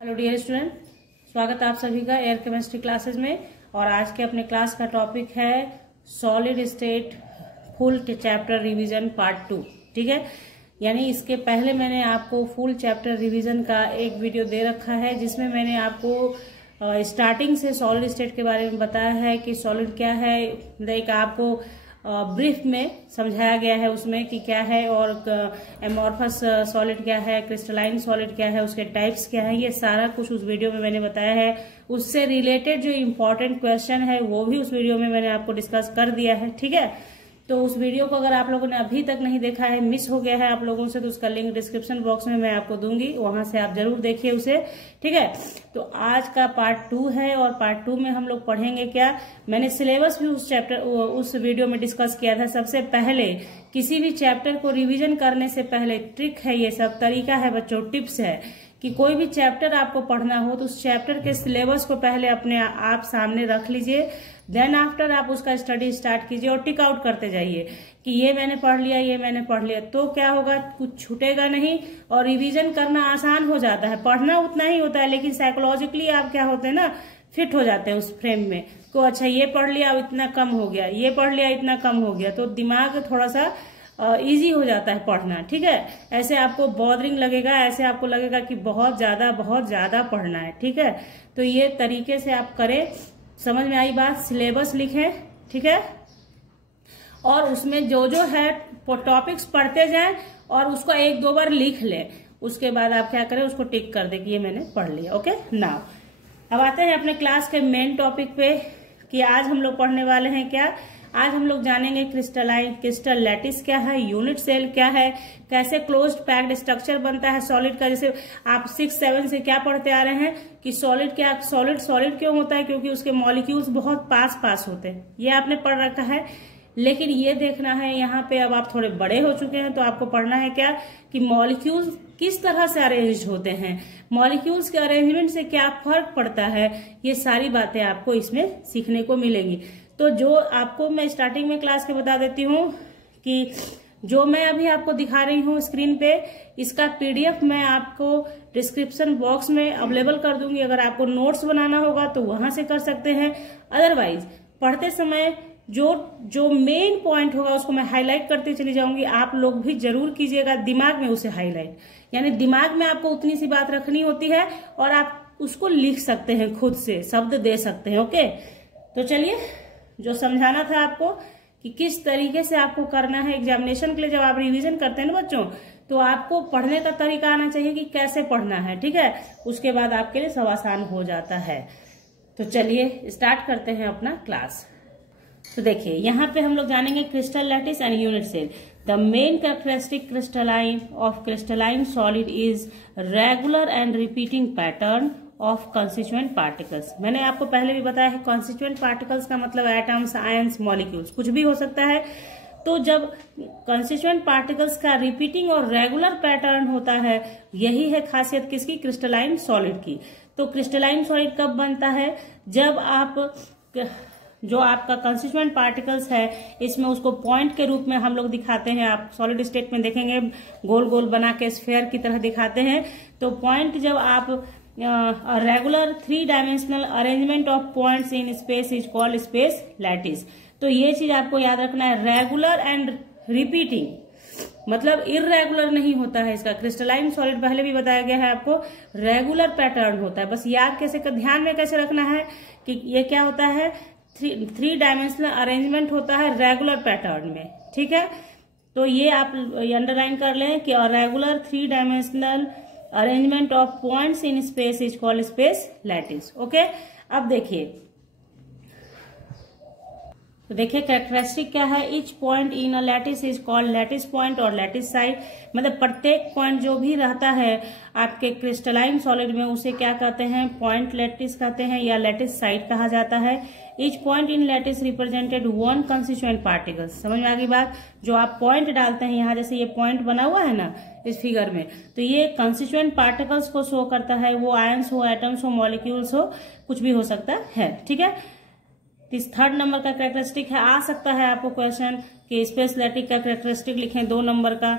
Hello dear student, स्वागत है आप सभी का एयर केमिस्ट्री क्लासेस में। और आज के अपने क्लास का टॉपिक है solid state full chapter revision part 2। ठीक है, यानी इसके पहले मैंने आपको फुल चैप्टर रिवीजन का एक वीडियो दे रखा है जिसमें मैंने आपको स्टार्टिंग से सॉलिड स्टेट के बारे में बताया है कि सॉलिड क्या है, एक आपको ब्रीफ में समझाया गया है उसमें कि क्या है, और एमॉर्फस सॉलिड क्या है, क्रिस्टलाइन सॉलिड क्या है, उसके टाइप्स क्या है, ये सारा कुछ उस वीडियो में मैंने बताया है। उससे रिलेटेड जो इम्पोर्टेंट क्वेश्चन है वो भी उस वीडियो में मैंने आपको डिस्कस कर दिया है। ठीक है, तो उस वीडियो को अगर आप लोगों ने अभी तक नहीं देखा है, मिस हो गया है आप लोगों से, तो उसका लिंक डिस्क्रिप्शन बॉक्स में मैं आपको दूंगी, वहां से आप जरूर देखिए उसे। ठीक है, तो आज का पार्ट 2 है और पार्ट 2 में हम लोग पढ़ेंगे क्या। मैंने सिलेबस भी उस वीडियो में डिस्कस किया था। सबसे पहले किसी भी चैप्टर को रिविजन करने से पहले ट्रिक है, ये सब तरीका है बच्चों, टिप्स है कि कोई भी चैप्टर आपको पढ़ना हो तो उस चैप्टर के सिलेबस को पहले अपने आप सामने रख लीजिए, देन आफ्टर आप उसका स्टडी स्टार्ट कीजिए और टिक आउट करते जाइए कि ये मैंने पढ़ लिया, ये मैंने पढ़ लिया। तो क्या होगा, कुछ छूटेगा नहीं और रिवीजन करना आसान हो जाता है। पढ़ना उतना ही होता है लेकिन साइकोलॉजिकली आप क्या होते हैं ना, फिट हो जाते हैं उस फ्रेम में को, अच्छा ये पढ़ लिया इतना कम हो गया, ये पढ़ लिया इतना कम हो गया, तो दिमाग थोड़ा सा इजी हो जाता है पढ़ना। ठीक है, ऐसे आपको बॉदरिंग लगेगा, ऐसे आपको लगेगा कि बहुत ज्यादा पढ़ना है। ठीक है, तो ये तरीके से आप करें। समझ में आई बात? सिलेबस लिखें, ठीक है, और उसमें जो जो है टॉपिक्स पढ़ते जाएं और उसको एक दो बार लिख लें। उसके बाद आप क्या करें, उसको टिक कर दे कि ये मैंने पढ़ लिया। ओके, नाउ अब आते हैं अपने क्लास के मेन टॉपिक पे कि आज हम लोग पढ़ने वाले हैं क्या। आज हम लोग जानेंगे क्रिस्टल लैटिस क्या है, यूनिट सेल क्या है, कैसे क्लोज्ड पैक्ड स्ट्रक्चर बनता है सॉलिड का। जैसे आप 6-7 से क्या पढ़ते आ रहे हैं कि सॉलिड क्यों होता है, क्योंकि उसके मॉलिक्यूल्स बहुत पास होते हैं, ये आपने पढ़ रखा है। लेकिन ये देखना है यहाँ पे, अब आप थोड़े बड़े हो चुके हैं तो आपको पढ़ना है क्या कि मॉलिक्यूल्स किस तरह से अरेंज होते हैं, मॉलिक्यूल्स के अरेंजमेंट से क्या फर्क पड़ता है, ये सारी बातें आपको इसमें सीखने को मिलेंगी। तो जो आपको मैं स्टार्टिंग में क्लास के बता देती हूँ कि जो मैं अभी आपको दिखा रही हूँ स्क्रीन पे, इसका पीडीएफ मैं आपको डिस्क्रिप्शन बॉक्स में अवेलेबल कर दूंगी। अगर आपको नोट्स बनाना होगा तो वहां से कर सकते हैं, अदरवाइज पढ़ते समय जो मेन पॉइंट होगा उसको मैं हाईलाइट करते चली जाऊंगी। आप लोग भी जरूर कीजिएगा दिमाग में उसे हाईलाइट, यानी दिमाग में आपको उतनी सी बात रखनी होती है और आप उसको लिख सकते हैं, खुद से शब्द दे सकते हैं। ओके, तो चलिए, जो समझाना था आपको कि किस तरीके से आपको करना है एग्जामिनेशन के लिए, जब आप रिवीजन करते हैं ना बच्चों, तो आपको पढ़ने का तरीका आना चाहिए कि कैसे पढ़ना है। ठीक है, उसके बाद आपके लिए सब आसान हो जाता है। तो चलिए स्टार्ट करते हैं अपना क्लास। तो देखिए यहाँ पे हम लोग जानेंगे crystal lattice and unit cell. The main characteristic crystalline solid is regular and repeating pattern of constituent particles. मैंने आपको पहले भी बताया है, कंस्टिट्यूएंट पार्टिकल्स का मतलब एटम्स, आयंस, मॉलिक्यूल्स, कुछ भी हो सकता है। तो जब कंस्टिट्यूएंट पार्टिकल्स का रिपीटिंग और रेगुलर पैटर्न होता है, यही है खासियत किसकी, क्रिस्टलाइन सॉलिड की। तो क्रिस्टलाइन सॉलिड कब बनता है, जब आप जो आपका कंस्टिट्यूएंट पार्टिकल्स है इसमें उसको पॉइंट के रूप में हम लोग दिखाते हैं। आप सॉलिड स्टेट में देखेंगे गोल गोल बना के स्फेयर की तरह दिखाते हैं। तो पॉइंट जब आप regular 3 dimensional arrangement of points in space is called space lattice. तो ये चीज आपको याद रखना है, रेगुलर एंड रिपीटिंग, मतलब इररेगुलर नहीं होता है इसका। क्रिस्टलाइन सॉलिड पहले भी बताया गया है आपको, रेगुलर पैटर्न होता है। बस याद ध्यान में कैसे रखना है कि ये क्या होता है, 3 डायमेंशनल अरेंजमेंट होता है रेगुलर पैटर्न में। ठीक है, तो ये आप अंडरलाइन कर लें कि regular 3 dimensional arrangement of points in space is called space lattice. Okay, अब देखिए, तो देखिए कैरेक्टरिस्टिक क्या है, each point in a lattice is called lattice point और लैटिस साइड। मतलब प्रत्येक पॉइंट जो भी रहता है आपके क्रिस्टलाइन सॉलिड में उसे क्या कहते हैं, पॉइंट लैटिस कहते हैं या लैटिस साइड कहा जाता है। Each point in lattice represented 1 constituent particles. समझ में आ गई बात? जो आप पॉइंट डालते हैं यहाँ, जैसे ये पॉइंट बना हुआ है ना इस फिगर में, तो ये कंस्टिट्यूएंट पार्टिकल्स को शो करता है। वो आयंस हो, एटम्स हो, मॉलिक्यूल्स हो, कुछ भी हो सकता है। ठीक है, इस 3rd नंबर का कैरेक्टरिस्टिक है। आ सकता है आपको क्वेश्चन कि स्पेस लैटिस का कैरेक्टरिस्टिक लिखें 2 नंबर का,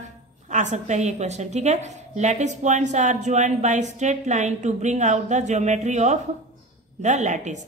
आ सकता है ये क्वेश्चन, ठीक है। Lattice points are joined by straight line to bring out the geometry of the lattice.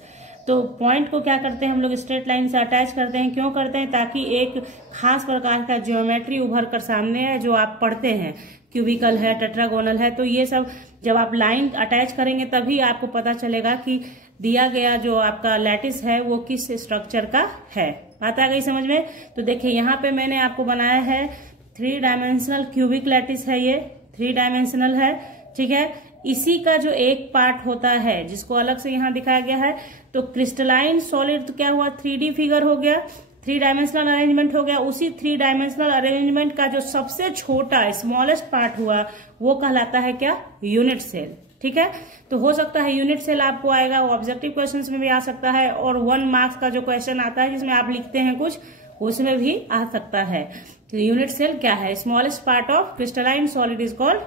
तो पॉइंट को क्या करते हैं हम लोग स्ट्रेट लाइन से अटैच करते हैं, क्यों करते हैं? ताकि एक खास प्रकार का ज्योमेट्री उभर कर सामने है जो आप पढ़ते हैं, क्यूबिकल है, टेट्रागोनल है। तो ये सब जब आप लाइन अटैच करेंगे तभी आपको पता चलेगा कि दिया गया जो आपका लैटिस है वो किस स्ट्रक्चर का है। बात आ गई समझ में? तो देखिए यहाँ पे मैंने आपको बनाया है 3 डायमेंशनल क्यूबिक लैटिस है, ये 3 डायमेंशनल है, ठीक है। इसी का जो एक पार्ट होता है जिसको अलग से यहाँ दिखाया गया है, तो क्रिस्टलाइन सॉलिड तो क्या हुआ, 3D फिगर हो गया, 3 डायमेंशनल अरेंजमेंट हो गया। उसी 3 डायमेंशनल अरेंजमेंट का जो सबसे छोटा स्मॉलेस्ट पार्ट हुआ वो कहलाता है क्या, यूनिट सेल, ठीक है। तो हो सकता है यूनिट सेल आपको आएगा, वो ऑब्जेक्टिव क्वेश्चंस में भी आ सकता है, और 1 मार्क्स का जो क्वेश्चन आता है जिसमें आप लिखते हैं कुछ, उसमें भी आ सकता है। तो यूनिट सेल क्या है, smallest part of crystalline solid is called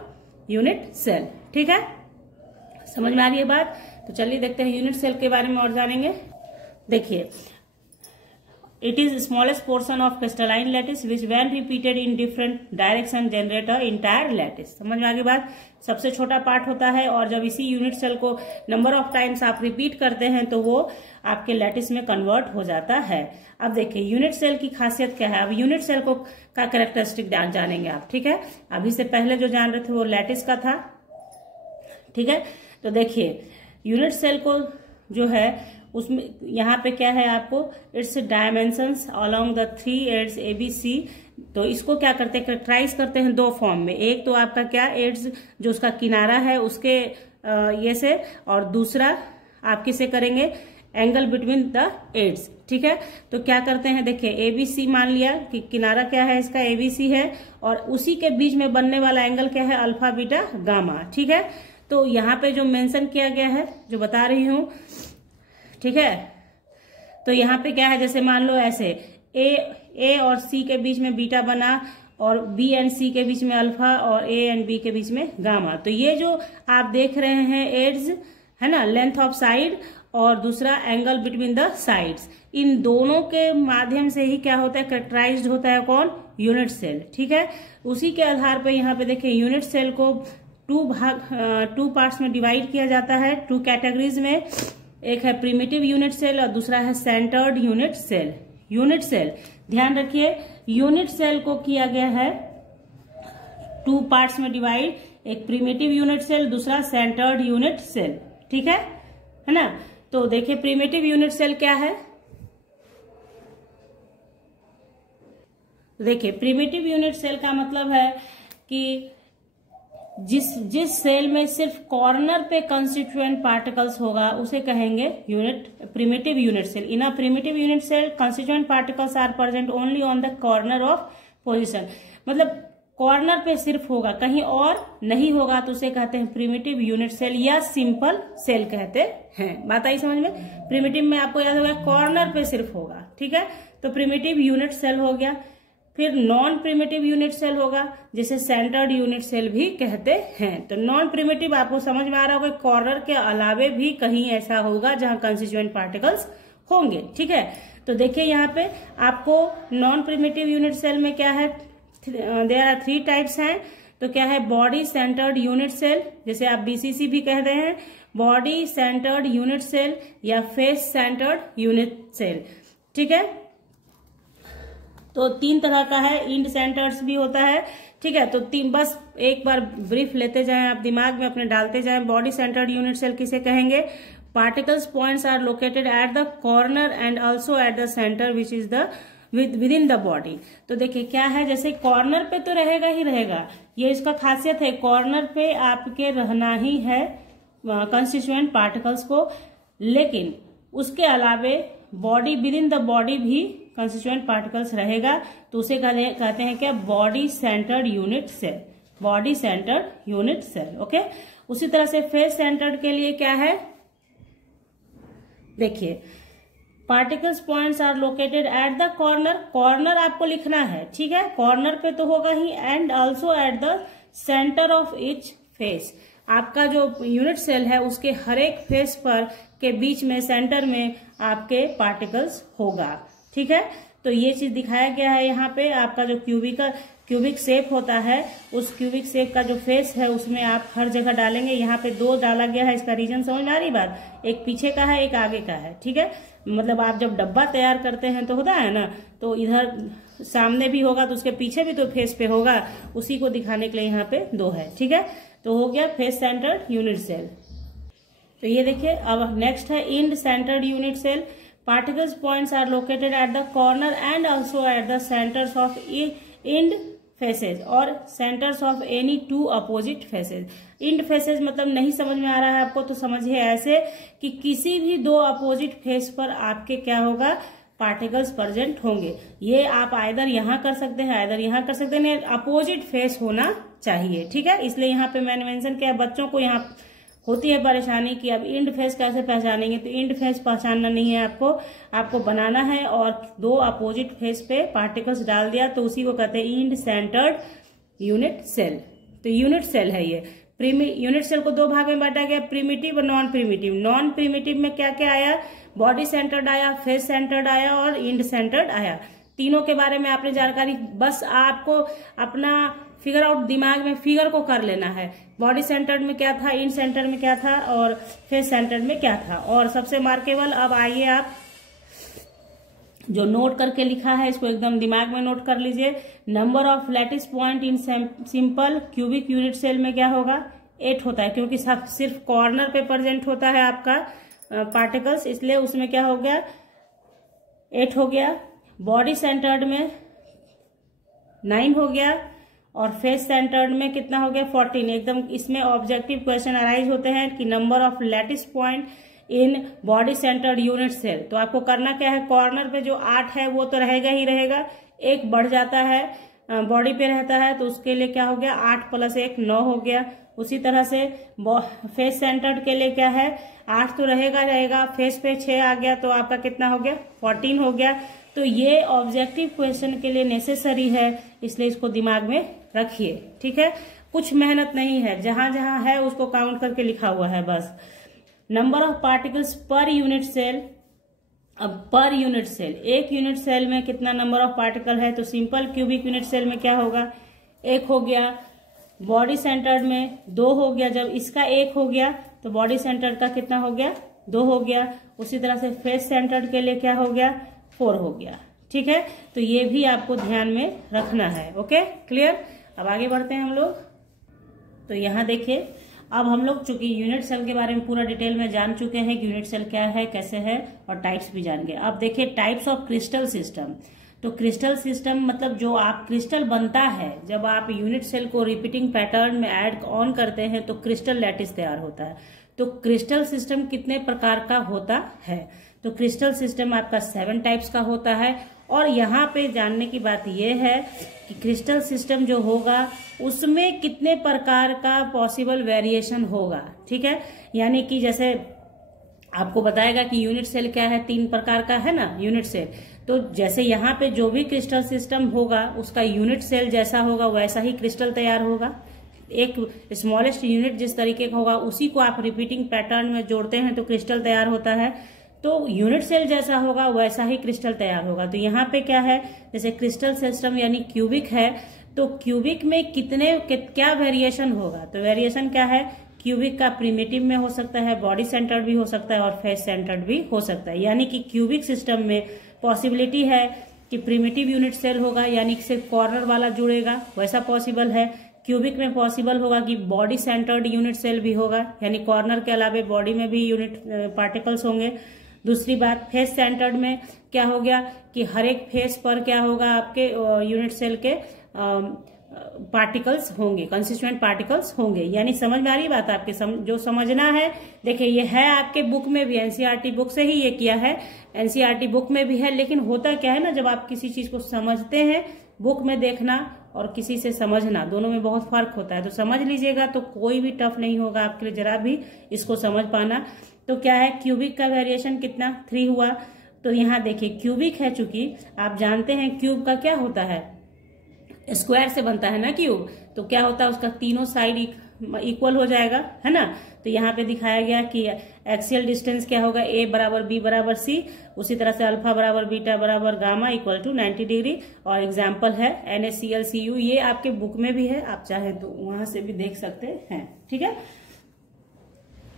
unit cell, ठीक है। समझ में आ रही है बात? तो चलिए देखते हैं यूनिट सेल के बारे में और जानेंगे। देखिए, it is smallest portion of crystalline lattice which when repeated in different direction generate a entire lattice. समझ में आ गई बात? सबसे छोटा पार्ट होता है और जब इसी यूनिट सेल को नंबर ऑफ टाइम्स आप रिपीट करते हैं तो वो आपके लैटिस में कन्वर्ट हो जाता है। अब देखिए यूनिट सेल की खासियत क्या है। अब यूनिट सेल को का कैरेक्टरिस्टिक जानेंगे आप, ठीक है। अभी से पहले जो जान रहे थे वो लैटिस का था, ठीक है। तो देखिए यूनिट सेल को जो है उसमें यहाँ पे क्या है आपको, its dimensions along the 3 axes ABC। तो इसको क्या करते हैं, कैरेक्टराइज करते हैं 2 फॉर्म में। एक तो आपका क्या, एड्स जो उसका किनारा है उसके ये से, और दूसरा आप किसे करेंगे, एंगल बिटवीन द एड्स, ठीक है। तो क्या करते हैं, देखिए ABC मान लिया कि किनारा क्या है इसका, ABC है, और उसी के बीच में बनने वाला एंगल क्या है, अल्फा बीटा गामा, ठीक है। तो यहाँ पे जो मेंशन किया गया है, जो बता रही हूँ, ठीक है। तो यहाँ पे क्या है, जैसे मान लो ऐसे A और C के बीच में बीटा बना, और B एंड C के बीच में अल्फा, और A एंड B के बीच में गामा। तो ये जो आप देख रहे हैं एड्स है ना, लेंथ ऑफ साइड, और दूसरा एंगल बिटवीन द साइड्स, इन दोनों के माध्यम से ही क्या होता है, कैरेक्टराइज्ड होता है कौन, यूनिट सेल, ठीक है। उसी के आधार पर यहाँ पे देखिए यूनिट सेल को 2 पार्ट्स में डिवाइड किया जाता है, 2 कैटेगरीज में। एक है प्रिमिटिव यूनिट सेल और दूसरा है centred unit cell. Unit cell ध्यान रखिए, यूनिट सेल को किया गया है 2 पार्ट्स में डिवाइड, एक प्रिमिटिव यूनिट सेल, दूसरा सेंटर्ड यूनिट सेल, ठीक है ना। तो देखिए प्रिमिटिव यूनिट सेल क्या है, देखिए प्रिमिटिव यूनिट सेल का मतलब है कि जिस सेल में सिर्फ कॉर्नर पे कंस्टिट्यूएंट पार्टिकल्स होगा उसे कहेंगे primitive unit cell. In a primitive unit cell constituent particles are present only on the corner of position. मतलब कॉर्नर पे सिर्फ होगा, कहीं और नहीं होगा, तो उसे कहते हैं प्रिमिटिव यूनिट सेल या सिंपल सेल कहते हैं। बात आई समझ में? प्रिमिटिव में आपको याद होगा कॉर्नर पे सिर्फ होगा, ठीक है। तो प्रिमिटिव यूनिट सेल हो गया। फिर नॉन प्रिमिटिव यूनिट सेल होगा, जिसे सेंटर्ड यूनिट सेल भी कहते हैं। तो नॉन प्रिमिटिव आपको समझ में आ रहा होगा, कॉर्नर के अलावे भी कहीं ऐसा होगा जहां कंस्टिट्यूएंट पार्टिकल्स होंगे, ठीक है। तो देखिए यहाँ पे आपको नॉन प्रिमिटिव यूनिट सेल में क्या है, देयर आर 3 टाइप्स हैं। तो क्या है, बॉडी सेंटर्ड यूनिट सेल, जैसे आप BCC भी कहते हैं, बॉडी सेंटर्ड यूनिट सेल या फेस सेंटर्ड यूनिट सेल, ठीक है। तो 3 तरह का है, इंड सेंटर्स भी होता है, ठीक है। तो 3 बस एक बार ब्रीफ लेते जाएं, आप दिमाग में अपने डालते जाएं। बॉडी सेंटर्ड यूनिट सेल किसे कहेंगे, particles points are located at the corner and also at the centre which is the within the body. तो देखिए क्या है, जैसे कॉर्नर पे तो रहेगा ही रहेगा, ये इसका खासियत है, कॉर्नर पे आपके रहना ही है कंस्टिट्यूएंट पार्टिकल्स को, लेकिन उसके अलावे body within the body भी कंस्टिट्यूएंट पार्टिकल्स रहेगा। तो उसे कहते हैं क्या, body centred unit cell, body centred unit cell, okay. उसी तरह से फेस सेंटर्ड के लिए क्या है, देखिए particles points are located at the corner, corner आपको लिखना है, ठीक है, कॉर्नर पे तो होगा ही, and also at the centre of each face. आपका जो यूनिट सेल है उसके हर एक फेस पर के बीच में सेंटर में आपके पार्टिकल्स होगा, ठीक है। तो ये चीज दिखाया गया है यहाँ पे, आपका जो क्यूबिक शेप होता है, उस क्यूबिक शेप का जो फेस है उसमें आप हर जगह डालेंगे। यहाँ पे 2 डाला गया है, इसका रीजन समझ में आ रही बात, एक पीछे का है एक आगे का है, ठीक है। मतलब आप जब डब्बा तैयार करते हैं तो होता है ना, तो इधर सामने भी होगा तो उसके पीछे भी तो फेस पे होगा, उसी को दिखाने के लिए यहाँ पे 2 है, ठीक है। तो हो गया फेस सेंटर्ड यूनिट सेल। तो ये देखिए, अब नेक्स्ट है end centred unit cell. Particles points are located at the corner and also at the centres of end faces और centres of any 2 opposite faces. End faces मतलब नहीं समझ में आ रहा है आपको तो समझिए ऐसे कि किसी भी 2 अपोजिट फेस पर आपके क्या होगा, पार्टिकल्स प्रेजेंट होंगे। ये आप आइदर यहाँ कर सकते हैं, आइदर यहाँ कर सकते हैं, अपोजिट फेस होना चाहिए, ठीक है। इसलिए यहाँ पे मैंने मेंशन किया, बच्चों को यहाँ होती है परेशानी कि अब इंड फेस कैसे पहचानेंगे। तो इंड फेस पहचानना नहीं है आपको बनाना है और 2 अपोजिट फेस पे पार्टिकल्स डाल दिया तो उसी को कहते हैं इंड सेंटर्ड यूनिट सेल। तो यूनिट सेल है ये। यूनिट सेल को 2 भाग में बांटा गया, प्रिमिटिव और नॉन प्रिमिटिव। नॉन प्रिमिटिव में क्या क्या आया, बॉडी सेंटर्ड आया, फेस सेंटर्ड आया और इंड सेंटर्ड आया। तीनों के बारे में आपने जानकारी, बस आपको अपना फिगर आउट दिमाग में फिगर को कर लेना है। बॉडी सेंटर्ड में क्या था, इंड सेंटर्ड में क्या था और फेस सेंटर्ड में क्या था। और सबसे मार्केबल, अब आइए आप जो नोट करके लिखा है इसको एकदम दिमाग में नोट कर लीजिए। Number of lattice point in simple cubic unit cell में क्या होगा, 8 होता है, क्योंकि सिर्फ कॉर्नर पे प्रेजेंट होता है आपका पार्टिकल्स, इसलिए उसमें क्या हो गया, 8 हो गया। बॉडी सेंटर्ड में 9 हो गया और फेस सेंटर्ड में कितना हो गया, 14। एकदम इसमें ऑब्जेक्टिव क्वेश्चन अराइज होते हैं कि number of lattice point in body centred unit cell. तो आपको करना क्या है, कॉर्नर पे जो 8 है वो तो रहेगा ही रहेगा, 1 बढ़ जाता है बॉडी पे रहता है, तो उसके लिए क्या हो गया, 8 + 1 9 हो गया। उसी तरह से फेस सेंटर्ड के लिए क्या है, 8 तो रहेगा, फेस पे 6 आ गया तो आपका कितना हो गया, 14 हो गया। तो ये ऑब्जेक्टिव क्वेश्चन के लिए नेसेसरी है, इसलिए इसको दिमाग में रखिए, ठीक है। कुछ मेहनत नहीं है, जहां जहां है उसको काउंट करके लिखा हुआ है बस। Number of particles per unit cell. अब पर यूनिट सेल, एक यूनिट सेल में कितना नंबर ऑफ पार्टिकल है, तो सिंपल क्यूबिक यूनिट सेल में क्या होगा, 1 हो गया। बॉडी सेंटर्ड में 2 हो गया, जब इसका 1 हो गया तो बॉडी सेंटर्ड का कितना हो गया, 2 हो गया। उसी तरह से फेस सेंटर्ड के लिए क्या हो गया, 4 हो गया, ठीक है। तो ये भी आपको ध्यान में रखना है, ओके, क्लियर। अब आगे बढ़ते हैं हम लोग। तो यहाँ देखिए, अब हम लोग चूंकि यूनिट सेल के बारे में पूरा डिटेल में जान चुके हैं कि यूनिट सेल क्या है, कैसे है, और टाइप्स भी जान गए। अब देखिए टाइप्स ऑफ क्रिस्टल सिस्टम। तो क्रिस्टल सिस्टम मतलब जो आप क्रिस्टल बनता है, जब आप यूनिट सेल को रिपीटिंग पैटर्न में ऐड ऑन करते हैं तो क्रिस्टल लैटिस तैयार होता है। तो क्रिस्टल सिस्टम कितने प्रकार का होता है, तो क्रिस्टल सिस्टम आपका 7 टाइप्स का होता है। और यहाँ पे जानने की बात यह है कि क्रिस्टल सिस्टम जो होगा उसमें कितने प्रकार का पॉसिबल वेरिएशन होगा, ठीक है। यानी कि जैसे आपको बताएगा कि यूनिट सेल क्या है, 3 प्रकार का है ना यूनिट सेल। तो जैसे यहाँ पे जो भी क्रिस्टल सिस्टम होगा उसका यूनिट सेल जैसा होगा वैसा ही क्रिस्टल तैयार होगा। एक स्मॉलेस्ट यूनिट जिस तरीके का होगा उसी को आप रिपीटिंग पैटर्न में जोड़ते हैं तो क्रिस्टल तैयार होता है। तो यूनिट सेल जैसा होगा वैसा ही क्रिस्टल तैयार होगा। तो यहाँ पे क्या है, जैसे क्रिस्टल सिस्टम यानी क्यूबिक है, तो क्यूबिक में क्या वेरिएशन होगा, तो वेरिएशन क्या है, क्यूबिक का प्रिमिटिव में हो सकता है, बॉडी सेंटर्ड भी हो सकता है और फेस सेंटर्ड भी हो सकता है। यानी कि क्यूबिक सिस्टम में पॉसिबिलिटी है कि प्रिमिटिव यूनिट सेल होगा, यानी कि सिर्फ कॉर्नर वाला जुड़ेगा, वैसा पॉसिबल है। क्यूबिक में पॉसिबल होगा कि बॉडी सेंटर्ड यूनिट सेल भी होगा, यानी कॉर्नर के अलावे बॉडी में भी यूनिट पार्टिकल्स होंगे। दूसरी बात, फेस सेंटर्ड में क्या हो गया कि हर एक फेस पर क्या होगा, आपके यूनिट सेल के पार्टिकल्स होंगे, कंस्टिट्यूएंट पार्टिकल्स होंगे। यानी समझ में आ रही बात आपके, जो समझना है, देखिए ये है आपके बुक में भी, एनसीईआरटी बुक से ही ये किया है, एनसीईआरटी बुक में भी है। लेकिन होता क्या है ना, जब आप किसी चीज को समझते हैं, बुक में देखना और किसी से समझना दोनों में बहुत फर्क होता है। तो समझ लीजिएगा तो कोई भी टफ नहीं होगा आपके लिए जरा भी इसको समझ पाना। तो क्या है, क्यूबिक का वेरिएशन कितना, 3 हुआ। तो यहाँ देखिए क्यूबिक है, चूंकि आप जानते हैं क्यूब का क्या होता है, स्क्वायर से बनता है ना क्यूब, तो क्या होता है उसका तीनों साइड इक्वल हो जाएगा, है ना। तो यहाँ पे दिखाया गया कि एक्सियल डिस्टेंस क्या होगा, ए बराबर बी बराबर सी, उसी तरह से अल्फा बराबर बीटा बराबर गामा इक्वल टू 90 डिग्री। और एग्जाम्पल है NaClCu, ये आपके बुक में भी है, आप चाहे तो वहां से भी देख सकते हैं, ठीक है।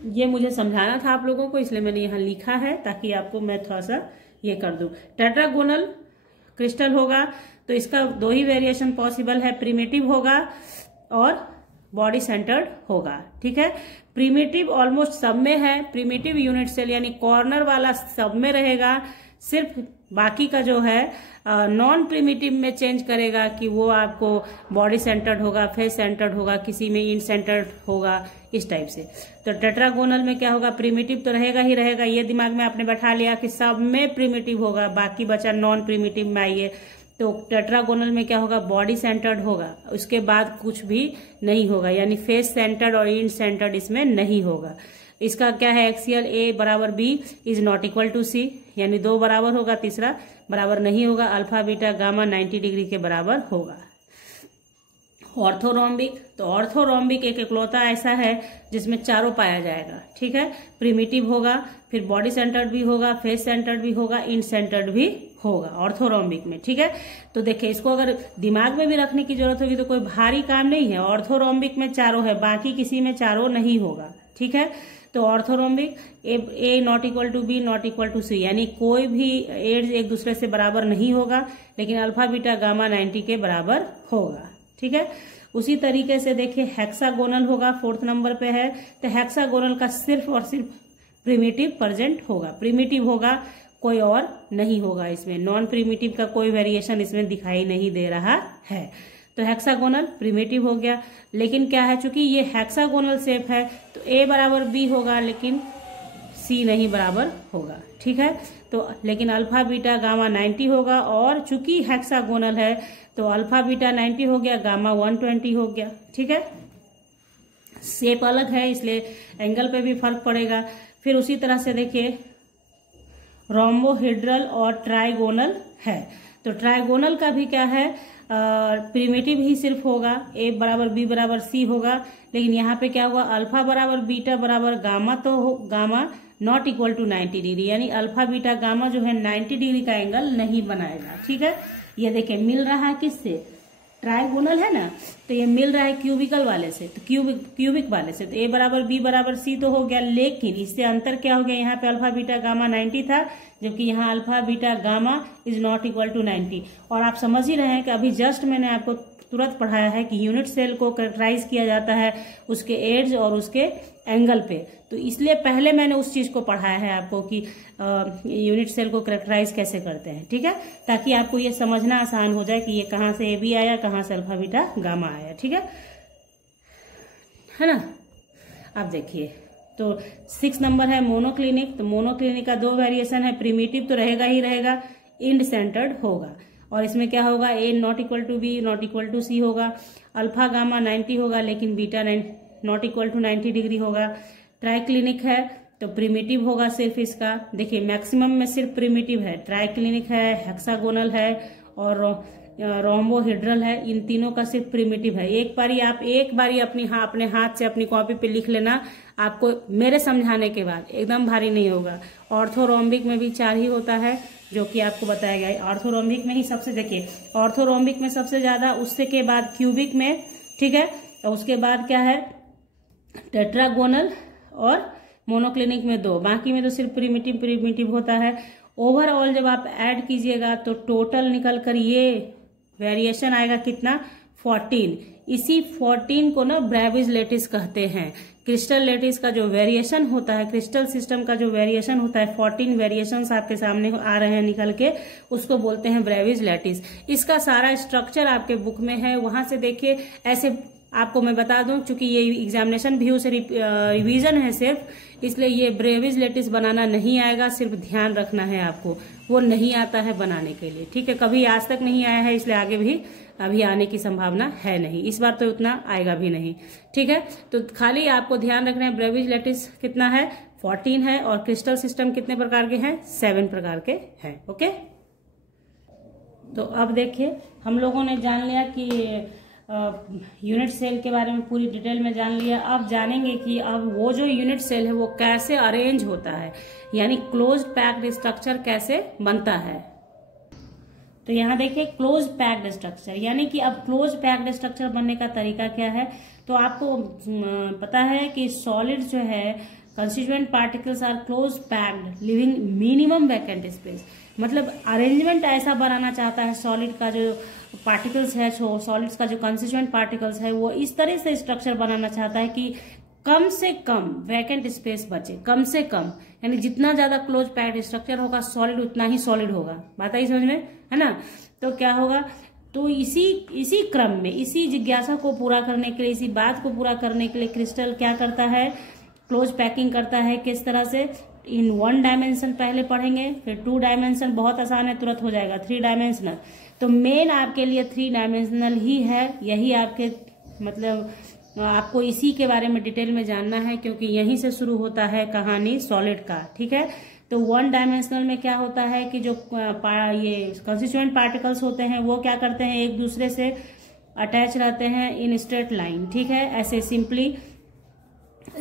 ये मुझे समझाना था आप लोगों को, इसलिए मैंने यहाँ लिखा है ताकि आपको मैं थोड़ा सा ये कर दूं। टेट्रागोनल क्रिस्टल होगा तो इसका दो ही वेरिएशन पॉसिबल है, प्रिमिटिव होगा और बॉडी सेंटर्ड होगा, ठीक है। प्रिमिटिव ऑलमोस्ट सब में है, प्रिमिटिव यूनिट सेल यानी कॉर्नर वाला सब में रहेगा, सिर्फ बाकी का जो है नॉन प्रिमिटिव में चेंज करेगा कि वो आपको बॉडी सेंटर्ड होगा, फेस सेंटर्ड होगा, किसी में इन सेंटर्ड होगा, इस टाइप से। तो टेट्रागोनल में क्या होगा, प्रिमिटिव तो रहेगा ही रहेगा, ये दिमाग में आपने बैठा लिया कि सब में प्रिमिटिव होगा, बाकी बचा नॉन प्रिमिटिव में। आइए तो टेट्रागोनल में क्या होगा, बॉडी सेंटर्ड होगा, उसके बाद कुछ भी नहीं होगा, यानी फेस सेंटर्ड और इन सेंटर्ड इसमें नहीं होगा। इसका क्या है, एक्सियल ए बराबर B is not equal to C, यानी दो बराबर होगा, तीसरा बराबर नहीं होगा। अल्फा बीटा गामा 90 डिग्री के बराबर होगा। ऑर्थोरोम्बिक, तो ऑर्थोरोम्बिक एक इकलौता ऐसा है जिसमें चारों पाया जाएगा, ठीक है। प्रिमिटिव होगा, फिर बॉडी सेंटर्ड भी होगा, फेस सेंटर्ड भी होगा, इन सेंटर्ड भी होगा ऑर्थोरोम्बिक में, ठीक है। तो देखिए इसको अगर दिमाग में भी रखने की जरूरत होगी तो कोई भारी काम नहीं है। ऑर्थोरोम्बिक में चारों है, बाकी किसी में चारों नहीं होगा, ठीक है। तो orthorhombic A not equal to B not equal to C, यानी कोई भी एड्स एक दूसरे से बराबर नहीं होगा, लेकिन अल्फा बीटा गामा 90 के बराबर होगा, ठीक है। उसी तरीके से देखिए हेक्सागोनल होगा, 4th नंबर पे है। तो हेक्सागोनल का सिर्फ और सिर्फ प्रिमिटिव प्रेजेंट होगा, प्रिमिटिव होगा, कोई और नहीं होगा इसमें, नॉन प्रिमिटिव का कोई वेरिएशन इसमें दिखाई नहीं दे रहा है। तो हेक्सागोनल प्रिमिटिव हो गया, लेकिन क्या है, चूंकि ये हेक्सागोनल शेप है तो ए बराबर बी होगा लेकिन सी नहीं बराबर होगा, ठीक है। तो लेकिन अल्फा बीटा गामा 90 होगा, और चूंकि हेक्सागोनल है तो अल्फा बीटा 90 हो गया, गामा 120 हो गया, ठीक है। शेप अलग है इसलिए एंगल पे भी फर्क पड़ेगा। फिर उसी तरह से देखिए रोम्बोहेड्रल और ट्राइगोनल है। तो ट्राइगोनल का भी क्या है, प्रिमिटिव ही सिर्फ होगा, ए बराबर बी बराबर सी होगा, लेकिन यहाँ पे क्या होगा, अल्फा बराबर बीटा बराबर गामा, तो gamma not equal to 90 degree, यानी अल्फा बीटा गामा जो है 90 डिग्री का एंगल नहीं बनाएगा, ठीक है। ये देखिए मिल रहा है किससे, ट्राइगोनल है ना, तो ये मिल रहा है क्यूबिकल वाले से, तो क्यूबिक वाले से। तो ए बराबर बी बराबर सी तो हो गया, लेकिन इससे अंतर क्या हो गया, यहाँ पे अल्फा बीटा गामा 90 था, जबकि यहाँ alpha beta gamma is not equal to 90। और आप समझ ही रहे हैं कि अभी जस्ट मैंने आपको तुरंत पढ़ाया है कि यूनिट सेल को कैरेक्टराइज किया जाता है उसके एड्स और उसके एंगल पे, तो इसलिए पहले मैंने उस चीज को पढ़ाया है आपको कि यूनिट सेल को कैरेक्टराइज कैसे करते हैं, ठीक है, ताकि आपको ये समझना आसान हो जाए कि ये कहाँ से ए बी आया, कहाँ से अल्फा बीटा गामा आया, ठीक है ना। अब देखिए तो 6 नंबर है मोनोक्लिनिक। तो मोनोक्लिनिक का दो वेरिएशन है, प्रिमिटिव तो रहेगा ही रहेगा, इंड सेंटर्ड होगा, और इसमें क्या होगा, A not equal to B not equal to C होगा, अल्फा गामा 90 होगा लेकिन beta not equal to 90 degree होगा। ट्राइक्लिनिक है तो प्रिमिटिव होगा सिर्फ इसका, देखिए मैक्सिमम में सिर्फ प्रिमिटिव है, ट्राइक्लिनिक है, हेक्सागोनल है और रोम्बोहेड्रल है, इन तीनों का सिर्फ प्रिमिटिव है। एक बारी अपने हाथ से अपनी कॉपी पे लिख लेना, आपको मेरे समझाने के बाद एकदम भारी नहीं होगा। ऑर्थोरोम्बिक में भी 4 ही होता है जो कि आपको बताया गया है। ऑर्थोरोम्बिक में ही सबसे, देखिए ऑर्थोरोम्बिक में सबसे ज्यादा, उससे के बाद क्यूबिक में, ठीक है, और उसके बाद क्या है टेट्रागोनल, और मोनोक्लिनिक में 2, बाकी में तो सिर्फ प्रिमिटिव होता है। ओवरऑल जब आप ऐड कीजिएगा तो टोटल निकल कर ये वेरिएशन आएगा कितना, 14। इसी 14 को ना ब्रेविज लेटिस कहते हैं। क्रिस्टल लेटिस का जो वेरिएशन होता है, क्रिस्टल सिस्टम का जो वेरिएशन होता है, 14 वेरिएशंस आपके सामने आ रहे हैं निकल के, उसको बोलते हैं ब्रेविज लेटिस। इसका सारा स्ट्रक्चर आपके बुक में है, वहां से देखिए। ऐसे आपको मैं बता दूं, चूंकि ये एग्जामिनेशन व्यू से रिवीजन है सिर्फ, इसलिए ये ब्रेविज लेटिस बनाना नहीं आएगा, सिर्फ ध्यान रखना है आपको, वो नहीं आता है बनाने के लिए, ठीक है। कभी आज तक नहीं आया है, इसलिए आगे भी अभी आने की संभावना है नहीं, इस बार तो उतना आएगा भी नहीं, ठीक है। तो खाली आपको ध्यान रखना है ब्रेविज लेटिस कितना है, 14 है, और क्रिस्टल सिस्टम कितने प्रकार के हैं, 7 प्रकार के हैं, ओके। तो अब देखिए हम लोगों ने जान लिया कि यूनिट सेल के बारे में पूरी डिटेल में जान लिया। अब जानेंगे कि अब वो जो यूनिट सेल है वो कैसे अरेंज होता है, यानी क्लोज्ड पैक्ड स्ट्रक्चर कैसे बनता है। तो यहाँ देखिए क्लोज पैक्ड स्ट्रक्चर, यानी कि अब क्लोज पैक्ड स्ट्रक्चर बनने का तरीका क्या है। तो आपको पता है कि सॉलिड जो है constituent particles are close packed leaving minimum vacant space, मतलब अरेंजमेंट ऐसा बनाना चाहता है सॉलिड का जो पार्टिकल्स है, सॉलिड्स का जो कंस्टिट्यूएंट पार्टिकल्स है वो इस तरह से स्ट्रक्चर बनाना चाहता है कि कम से कम वैकेंट स्पेस बचे, कम से कम, यानी जितना ज्यादा क्लोज पैक्ड स्ट्रक्चर होगा सॉलिड उतना ही सॉलिड होगा। बात आई समझ में, है ना। तो क्या होगा, तो इसी क्रम में, इसी जिज्ञासा को पूरा करने के लिए, इसी बात को पूरा करने के लिए क्रिस्टल क्या करता है, क्लोज पैकिंग करता है। किस तरह से, इन 1 डायमेंशन पहले पढ़ेंगे, फिर 2 डायमेंशन बहुत आसान है, तुरंत हो जाएगा, 3 डायमेंशनल। तो मेन आपके लिए 3 डायमेंशनल ही है, यही आपके मतलब आपको इसी के बारे में डिटेल में जानना है, क्योंकि यहीं से शुरू होता है कहानी सॉलिड का, ठीक है। तो 1 डायमेंशनल में क्या होता है कि जो ये कंस्टिट्यूएंट पार्टिकल्स होते हैं वो क्या करते हैं, एक दूसरे से अटैच रहते हैं इन स्ट्रेट लाइन, ठीक है, ऐसे सिंपली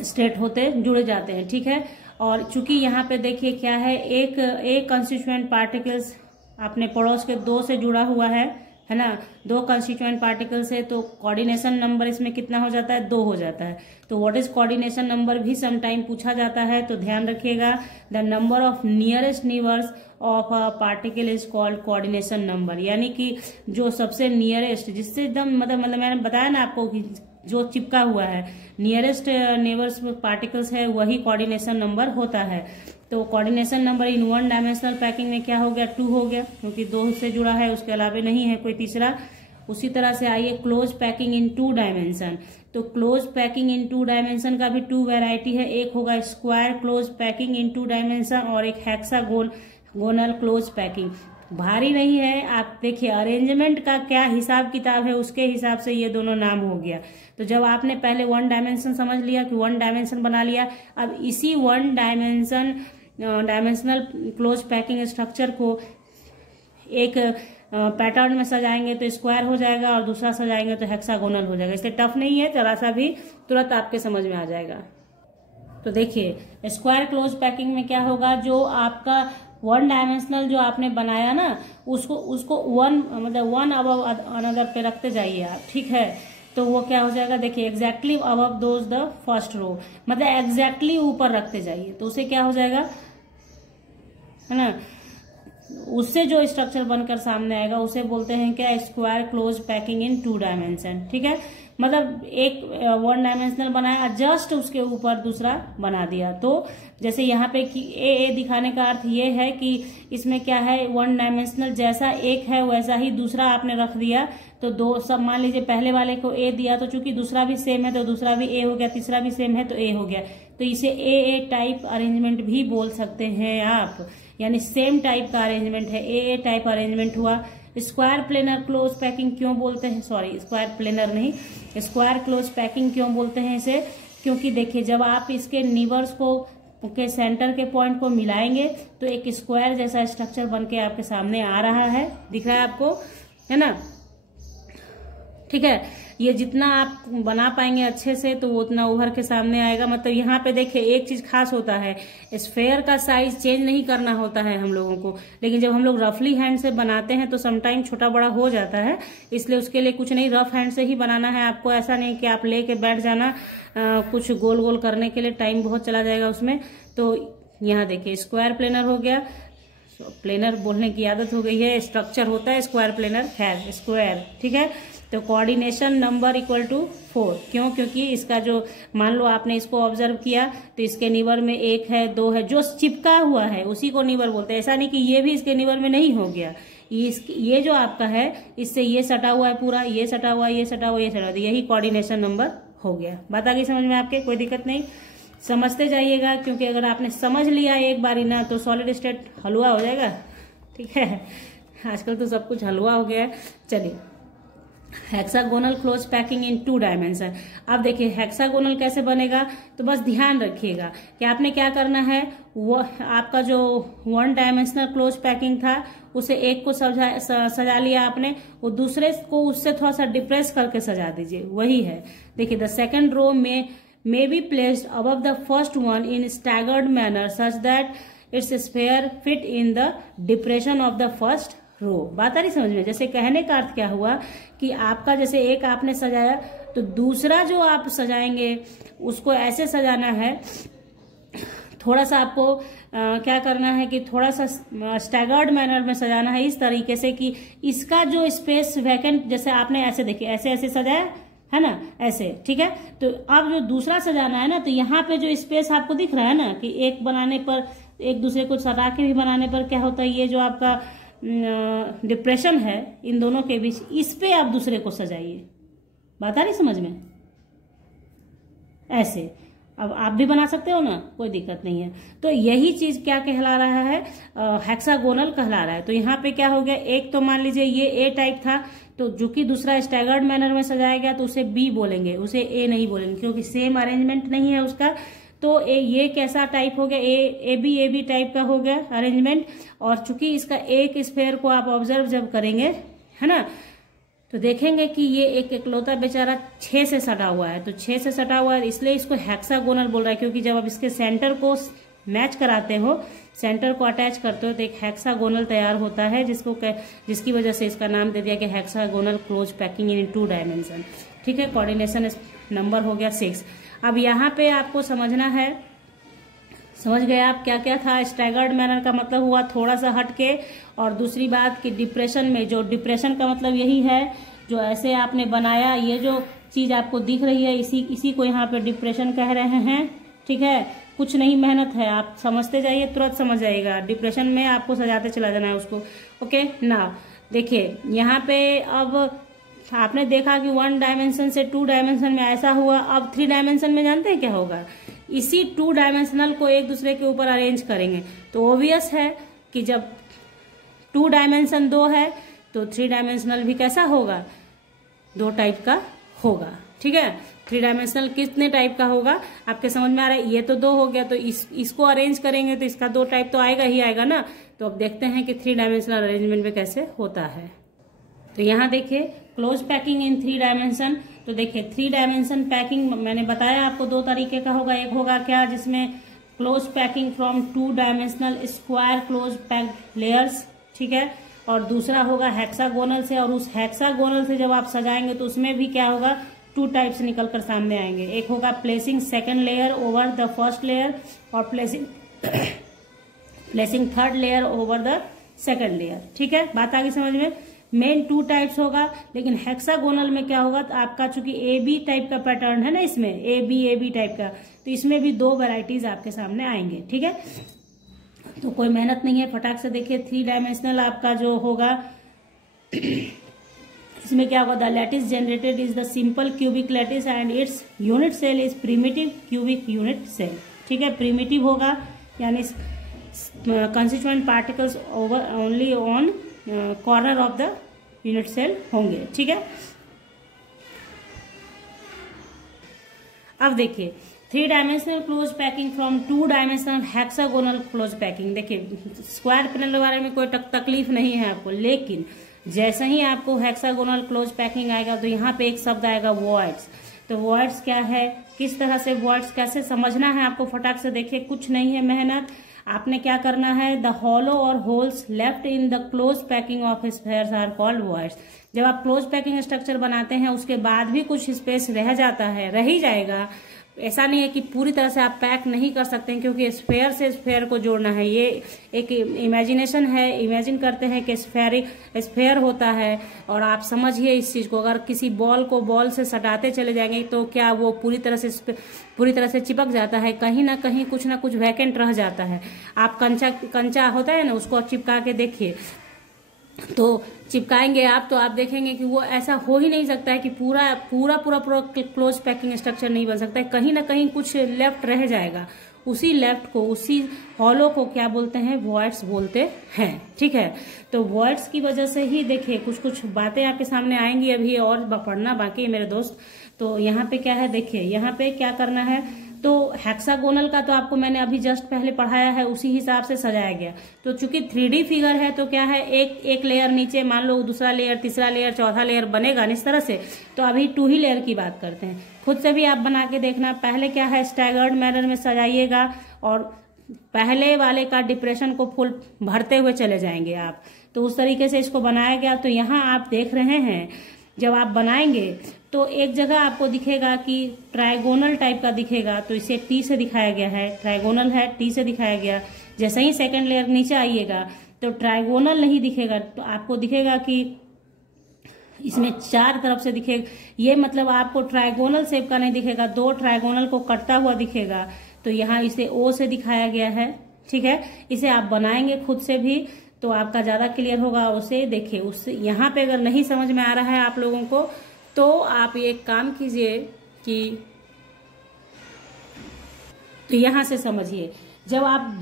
स्ट्रेट होते जुड़े जाते हैं, ठीक है। और चूंकि यहाँ पे देखिए क्या है, एक कंस्टिट्यूएंट पार्टिकल्स अपने पड़ोस के 2 से जुड़ा हुआ है ना, 2 कंस्टिट्यूएंट पार्टिकल्स है, तो कोऑर्डिनेशन नंबर इसमें कितना हो जाता है, 2 हो जाता है। तो व्हाट इज कोऑर्डिनेशन नंबर भी सम टाइम पूछा जाता है, तो ध्यान रखिएगा, the number of nearest neighbours of a particle is called coordination number, यानी कि जो सबसे नियरेस्ट, जिससे एकदम मतलब मैंने बताया ना आपको कि जो चिपका हुआ है, नियरेस्ट नेबर्स पार्टिकल्स है वही कोऑर्डिनेशन नंबर होता है। तो coordination number in 1 dimensional packing में क्या हो गया, 2 हो गया, क्योंकि 2 से जुड़ा है, उसके अलावा नहीं है कोई तीसरा। उसी तरह से आइए क्लोज पैकिंग इन 2 डायमेंशन। तो क्लोज पैकिंग इन 2 डायमेंशन का भी 2 वैरायटी है, एक होगा square close packing in 2 dimension और एक हेक्सागोनल क्लोज पैकिंग। भारी नहीं है, आप देखिए अरेंजमेंट का क्या हिसाब किताब है, उसके हिसाब से ये दोनों नाम हो गया। तो जब आपने पहले 1 डायमेंशन समझ लिया कि 1 डायमेंशन बना लिया, अब इसी 1 डायमेंशनल क्लोज पैकिंग स्ट्रक्चर को एक पैटर्न में सजाएंगे तो स्क्वायर हो जाएगा, और दूसरा सजाएंगे तो हेक्सागोनल हो जाएगा। इससे टफ नहीं है, जरा सा भी तुरंत आपके समझ में आ जाएगा। तो देखिए स्क्वायर क्लोज पैकिंग में क्या होगा, जो आपका 1 डायमेंशनल जो आपने बनाया ना, उसको 1 मतलब 1 अबव अनदर पे रखते जाइए आप, ठीक है। तो वो क्या हो जाएगा, देखिए exactly above those the first row, मतलब एग्जैक्टली ऊपर रखते जाइए, तो उसे क्या हो जाएगा, है ना, उससे जो स्ट्रक्चर बनकर सामने आएगा उसे बोलते हैं क्या, square close packing in 2 dimension, ठीक है। मतलब एक 1 डायमेंशनल बनाया, जस्ट उसके ऊपर दूसरा बना दिया। तो जैसे यहाँ पे कि ए दिखाने का अर्थ ये है कि इसमें क्या है, 1 डायमेंशनल जैसा एक है वैसा ही दूसरा आपने रख दिया। तो 2 सब मान लीजिए पहले वाले को ए दिया, तो चूंकि दूसरा भी सेम है तो दूसरा भी ए हो गया, तीसरा भी सेम है तो ए हो गया। तो इसे ए टाइप अरेंजमेंट भी बोल सकते हैं आप, यानी सेम टाइप का अरेंजमेंट है, ए टाइप अरेंजमेंट हुआ। स्क्वायर प्लेनर क्लोज पैकिंग क्यों बोलते हैं, सॉरी स्क्वायर प्लेनर नहीं, स्क्वायर क्लोज पैकिंग क्यों बोलते हैं इसे, क्योंकि देखिए जब आप इसके निवर्स को के सेंटर के पॉइंट को मिलाएंगे तो एक स्क्वायर जैसा स्ट्रक्चर बन के आपके सामने आ रहा है, दिख रहा है आपको, है ना, ठीक है। ये जितना आप बना पाएंगे अच्छे से तो वो उतना उभर के सामने आएगा। मतलब यहाँ पे देखिए एक चीज खास होता है, स्फेयर का साइज चेंज नहीं करना होता है हम लोगों को, लेकिन जब हम लोग रफली हैंड से बनाते हैं तो समटाइम छोटा बड़ा हो जाता है, इसलिए उसके लिए कुछ नहीं, रफ हैंड से ही बनाना है आपको। ऐसा नहीं कि आप लेके बैठ जाना कुछ गोल गोल करने के लिए, टाइम बहुत चला जाएगा उसमें। तो यहाँ देखिए स्क्वायर प्लेनर हो गया, प्लेनर बोलने की आदत हो गई है, स्ट्रक्चर होता है स्क्वायर प्लेनर, खैर स्क्वायर, ठीक है। तो कोऑर्डिनेशन नंबर इक्वल टू 4, क्यों, क्योंकि इसका जो मान लो आपने इसको ऑब्जर्व किया तो इसके निवर में 1 है 2 है, जो चिपका हुआ है उसी को निवर बोलते हैं। ऐसा नहीं कि ये भी इसके निवर में नहीं हो गया, ये जो आपका है इससे ये सटा हुआ है पूरा, ये सटा हुआ, ये सटा हुआ, ये सटा हुआ, यही कोऑर्डिनेशन नंबर हो गया। बात आ गई समझ में आपके, कोई दिक्कत नहीं, समझते जाइएगा, क्योंकि अगर आपने समझ लिया एक बार ही ना तो सॉलिड स्टेट हलवा हो जाएगा, ठीक है। आजकल तो सब कुछ हलवा हो गया है। चलिए hexagonal close packing in 2 dimension. अब देखिए हेक्सागोनल कैसे बनेगा, तो बस ध्यान रखिएगा कि आपने क्या करना है, वो आपका जो 1 डायमेंशनल क्लोज पैकिंग था उसे एक को सजा लिया आपने, वो दूसरे को उससे थोड़ा सा डिप्रेस करके सजा दीजिए, वही है। देखिए द सेकंड रो में may be placed above the first one in staggered manner such that its sphere fit in the depression of the first row। बात आ रही समझ में? जैसे कहने का अर्थ क्या हुआ कि आपका जैसे एक आपने सजाया तो दूसरा जो आप सजाएंगे उसको ऐसे सजाना है, थोड़ा सा आपको क्या करना है कि थोड़ा सा स्टैगर्ड मैनर में सजाना है, इस तरीके से कि इसका जो स्पेस वैकेंट, जैसे आपने ऐसे देखिए ऐसे ऐसे सजाया है ना, ऐसे, ठीक है। तो अब जो दूसरा सजाना है ना, तो यहाँ पे जो स्पेस आपको दिख रहा है ना कि एक बनाने पर, एक दूसरे को सटा के भी बनाने पर क्या होता है, ये जो आपका डिप्रेशन है इन दोनों के बीच, इस पे आप दूसरे को सजाइए। बात आ रही समझ में? ऐसे अब आप भी बना सकते हो ना, कोई दिक्कत नहीं है। तो यही चीज क्या कहला रहा है, हेक्सागोनल कहला रहा है। तो यहाँ पे क्या हो गया, एक तो मान लीजिए ये ए टाइप था, तो जो कि दूसरा स्टैगर्ड मैनर में सजाया गया तो उसे बी बोलेंगे, उसे ए नहीं बोलेंगे, क्योंकि सेम अरेंजमेंट नहीं है उसका। तो ये कैसा टाइप हो गया, ए बी टाइप का हो गया अरेंजमेंट। और चूंकि इसका एक स्फेयर को आप ऑब्जर्व जब करेंगे, है ना, तो देखेंगे कि ये एक इकलौता बेचारा 6 से सटा हुआ है। तो 6 से सटा हुआ है, इसलिए इसको हेक्सागोनल बोल रहा है, क्योंकि जब आप इसके सेंटर को मैच कराते हो, सेंटर को अटैच करते हो, तो एक हेक्सागोनल तैयार होता है, जिसकी वजह से इसका नाम दे दिया कि hexagonal close packing in 2 dimension. ठीक है, कोऑर्डिनेशन नंबर हो गया 6। अब यहाँ पे आपको समझना है, समझ गए आप क्या क्या था। स्टैगर्ड मैनर का मतलब हुआ थोड़ा सा हटके, और दूसरी बात कि डिप्रेशन में, जो डिप्रेशन का मतलब यही है, जो ऐसे आपने बनाया, ये जो चीज आपको दिख रही है, इसी को यहाँ पे डिप्रेशन कह रहे हैं। ठीक है, कुछ नहीं मेहनत है, आप समझते जाइए, तुरंत समझ जाइएगा। डिप्रेशन में आपको सजाते चला जाना है उसको। ओके ना, देखिए यहाँ पे अब आपने देखा कि 1 डायमेंशन से 2 डायमेंशन में ऐसा हुआ। अब 3 डायमेंशन में जानते हैं क्या होगा, इसी 2 डायमेंशनल को एक दूसरे के ऊपर अरेंज करेंगे। तो ऑब्वियस है कि जब 2 डायमेंशन 2 है तो 3 डायमेंशनल भी कैसा होगा, 2 टाइप का होगा। ठीक है, 3 डायमेंशनल कितने टाइप का होगा आपके समझ में आ रहा है? ये तो 2 हो गया, तो इसको अरेंज करेंगे तो इसका 2 टाइप तो आएगा ही आएगा ना। तो अब देखते हैं कि 3 डायमेंशनल अरेंजमेंट में कैसे होता है। तो यहाँ देखिए क्लोज पैकिंग इन 3 डायमेंशन। तो देखिए 3 डायमेंशन पैकिंग मैंने बताया आपको 2 तरीके का होगा। एक होगा क्या, जिसमें close packing from 2 dimensional square close packed layers, ठीक है, और दूसरा होगा हेक्सागोनल से। और उस हेक्सागोनल से जब आप सजाएंगे तो उसमें भी क्या होगा, 2 टाइप्स निकल कर सामने आएंगे। एक होगा placing second layer over the first layer, और placing third layer over the second layer. ठीक है, बात आ गई समझ में? मेन 2 टाइप्स होगा, लेकिन हेक्सागोनल में क्या होगा, तो आपका चूंकि ए बी टाइप का पैटर्न है ना, इसमें ए बी टाइप का, तो इसमें भी 2 वैरायटीज आपके सामने आएंगे। ठीक है, तो कोई मेहनत नहीं है, फटाक से देखिए 3 डायमेंशनल आपका जो होगा इसमें क्या होगा, the lattice generated is the simple cubic lattice and its unit cell is primitive cubic unit cell. ठीक है, प्रिमिटिव होगा यानी constituent particles over only on corner of the unit cell होंगे। ठीक है, अब देखिए 3 dimensional close packing from 2 dimensional hexagonal close packing. देखिए स्क्वायर पैनल के बारे में कोई तकलीफ नहीं है आपको, लेकिन जैसे ही आपको हेक्सागोनल क्लोज पैकिंग आएगा तो यहाँ पे एक शब्द आएगा वॉइड्स। तो वॉइड्स क्या है, किस तरह से वॉइड्स कैसे समझना है आपको, फटाक से देखिए, कुछ नहीं है मेहनत। आपने क्या करना है, द हॉलो और holes left in the close packing of spheres are called voids. जब आप क्लोज पैकिंग स्ट्रक्चर बनाते हैं उसके बाद भी कुछ स्पेस रह जाता है, रह ही जाएगा। ऐसा नहीं है कि पूरी तरह से आप पैक नहीं कर सकते हैं, क्योंकि स्फेयर से स्फेयर को जोड़ना है। ये एक इमेजिनेशन है, इमेजिन करते हैं कि स्फेयर होता है, और आप समझिए इस चीज को, अगर किसी बॉल को बॉल से सटाते चले जाएंगे तो क्या वो पूरी तरह से चिपक जाता है, कहीं ना कहीं कुछ ना कुछ वैकेंट रह जाता है। आप कंचा होता है ना, उसको चिपका के देखिए, तो चिपकाएंगे आप तो आप देखेंगे कि वो ऐसा हो ही नहीं सकता है कि पूरा क्लोज पैकिंग स्ट्रक्चर नहीं बन सकता है, कहीं ना कहीं कुछ लेफ्ट रह जाएगा। उसी लेफ्ट को, उसी हॉलो को क्या बोलते हैं, वॉइड्स बोलते हैं। ठीक है, तो वॉइड्स की वजह से ही देखिए कुछ कुछ बातें आपके सामने आएंगी अभी और पढ़ना बाकी है मेरे दोस्त। तो यहाँ पे क्या है, देखिए यहाँ पे क्या करना है, तो हेक्सागोनल का तो आपको मैंने अभी जस्ट पहले पढ़ाया है, उसी हिसाब से सजाया गया। तो चूंकि 3D फिगर है तो क्या है, एक लेयर नीचे, मान लो दूसरा लेयर, तीसरा लेयर, चौथा लेयर बनेगा इस तरह से। तो अभी 2 ही लेयर की बात करते हैं। खुद से भी आप बना के देखना। पहले क्या है, स्टैगर्ड मैनर में सजाइएगा और पहले वाले का डिप्रेशन को फुल भरते हुए चले जाएंगे आप। तो उस तरीके से इसको बनाया गया। तो यहाँ आप देख रहे हैं, जब आप बनाएंगे तो एक जगह आपको दिखेगा कि ट्रायगोनल टाइप का दिखेगा, तो इसे टी से दिखाया गया है, ट्रायगोनल है, टी से दिखाया गया। जैसे ही सेकंड लेयर नीचे आइएगा तो ट्रायगोनल नहीं दिखेगा, तो आपको दिखेगा कि इसमें 4 तरफ से दिखेगा। ये मतलब आपको ट्रायगोनल शेप का नहीं दिखेगा, 2 ट्रायगोनल को कटता हुआ दिखेगा। तो यहाँ इसे ओ से दिखाया गया है। ठीक है, इसे आप बनाएंगे खुद से भी तो आपका ज्यादा क्लियर होगा। उसे देखिए, उससे यहाँ पे अगर नहीं समझ में आ रहा है आप लोगों को तो आप ये काम कीजिए कि तो यहां से समझिए, जब आप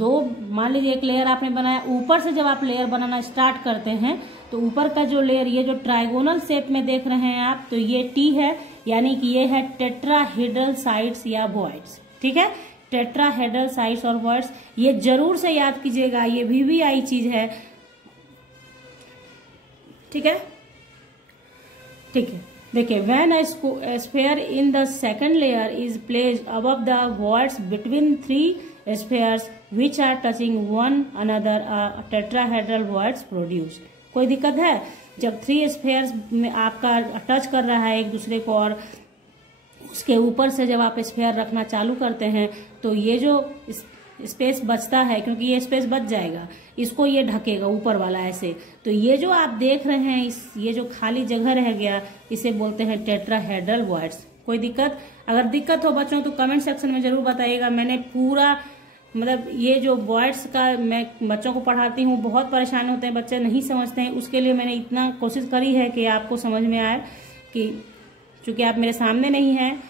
मान लीजिए एक लेयर आपने बनाया, ऊपर से जब आप लेयर बनाना स्टार्ट करते हैं तो ऊपर का जो लेयर, ये जो ट्रायगोनल शेप में देख रहे हैं आप, तो ये टी है, यानी कि ये है टेट्राहेड्रल साइड्स या वॉइड्स। ठीक है, टेट्राहेड्रल साइड्स और वॉइड्स, ये जरूर से याद कीजिएगा, ये VVI चीज है। ठीक है, ठीक है, देखिए, when a sphere in the second layer is placed above the voids between 3 spheres which are touching one another, a tetrahedral voids produced। कोई दिक्कत है? जब 3 स्फेयर्स में आपका टच कर रहा है एक दूसरे को और उसके ऊपर से जब आप स्फेयर रखना चालू करते हैं तो ये जो स्पेस बचता है, क्योंकि ये स्पेस बच जाएगा, इसको ये ढकेगा ऊपर वाला ऐसे। तो ये जो आप देख रहे हैं, ये जो खाली जगह रह गया, इसे बोलते हैं टेट्राहेड्रल वॉइड्स। कोई दिक्कत? अगर दिक्कत हो बच्चों तो कमेंट सेक्शन में जरूर बताइएगा। मैंने पूरा मतलब ये जो वॉइड्स का मैं बच्चों को पढ़ाती हूँ, बहुत परेशान होते हैं बच्चे, नहीं समझते हैं, उसके लिए मैंने इतना कोशिश करी है कि आपको समझ में आए। कि चूंकि आप मेरे सामने नहीं हैं,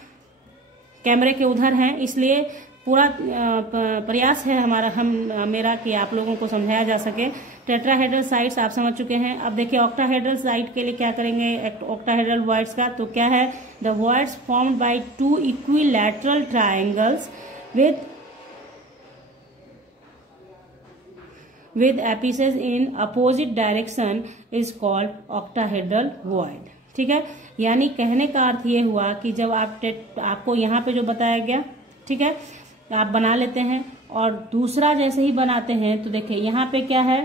कैमरे के उधर हैं, इसलिए पूरा प्रयास है मेरा कि आप लोगों को समझाया जा सके। टेट्राहेड्रल साइड्स आप समझ चुके हैं। अब देखिए ऑक्टाहेड्रल साइड के लिए क्या करेंगे, ऑक्टाहेड्रल वॉइड्स का। तो क्या है, the voids formed by 2 equilateral triangles with apices in opposite direction is called octahedral void। ठीक है, यानी कहने का अर्थ ये हुआ कि जब आपको यहाँ पे जो बताया गया, ठीक है, आप बना लेते हैं और दूसरा जैसे ही बनाते हैं तो देखिए यहाँ पे क्या है,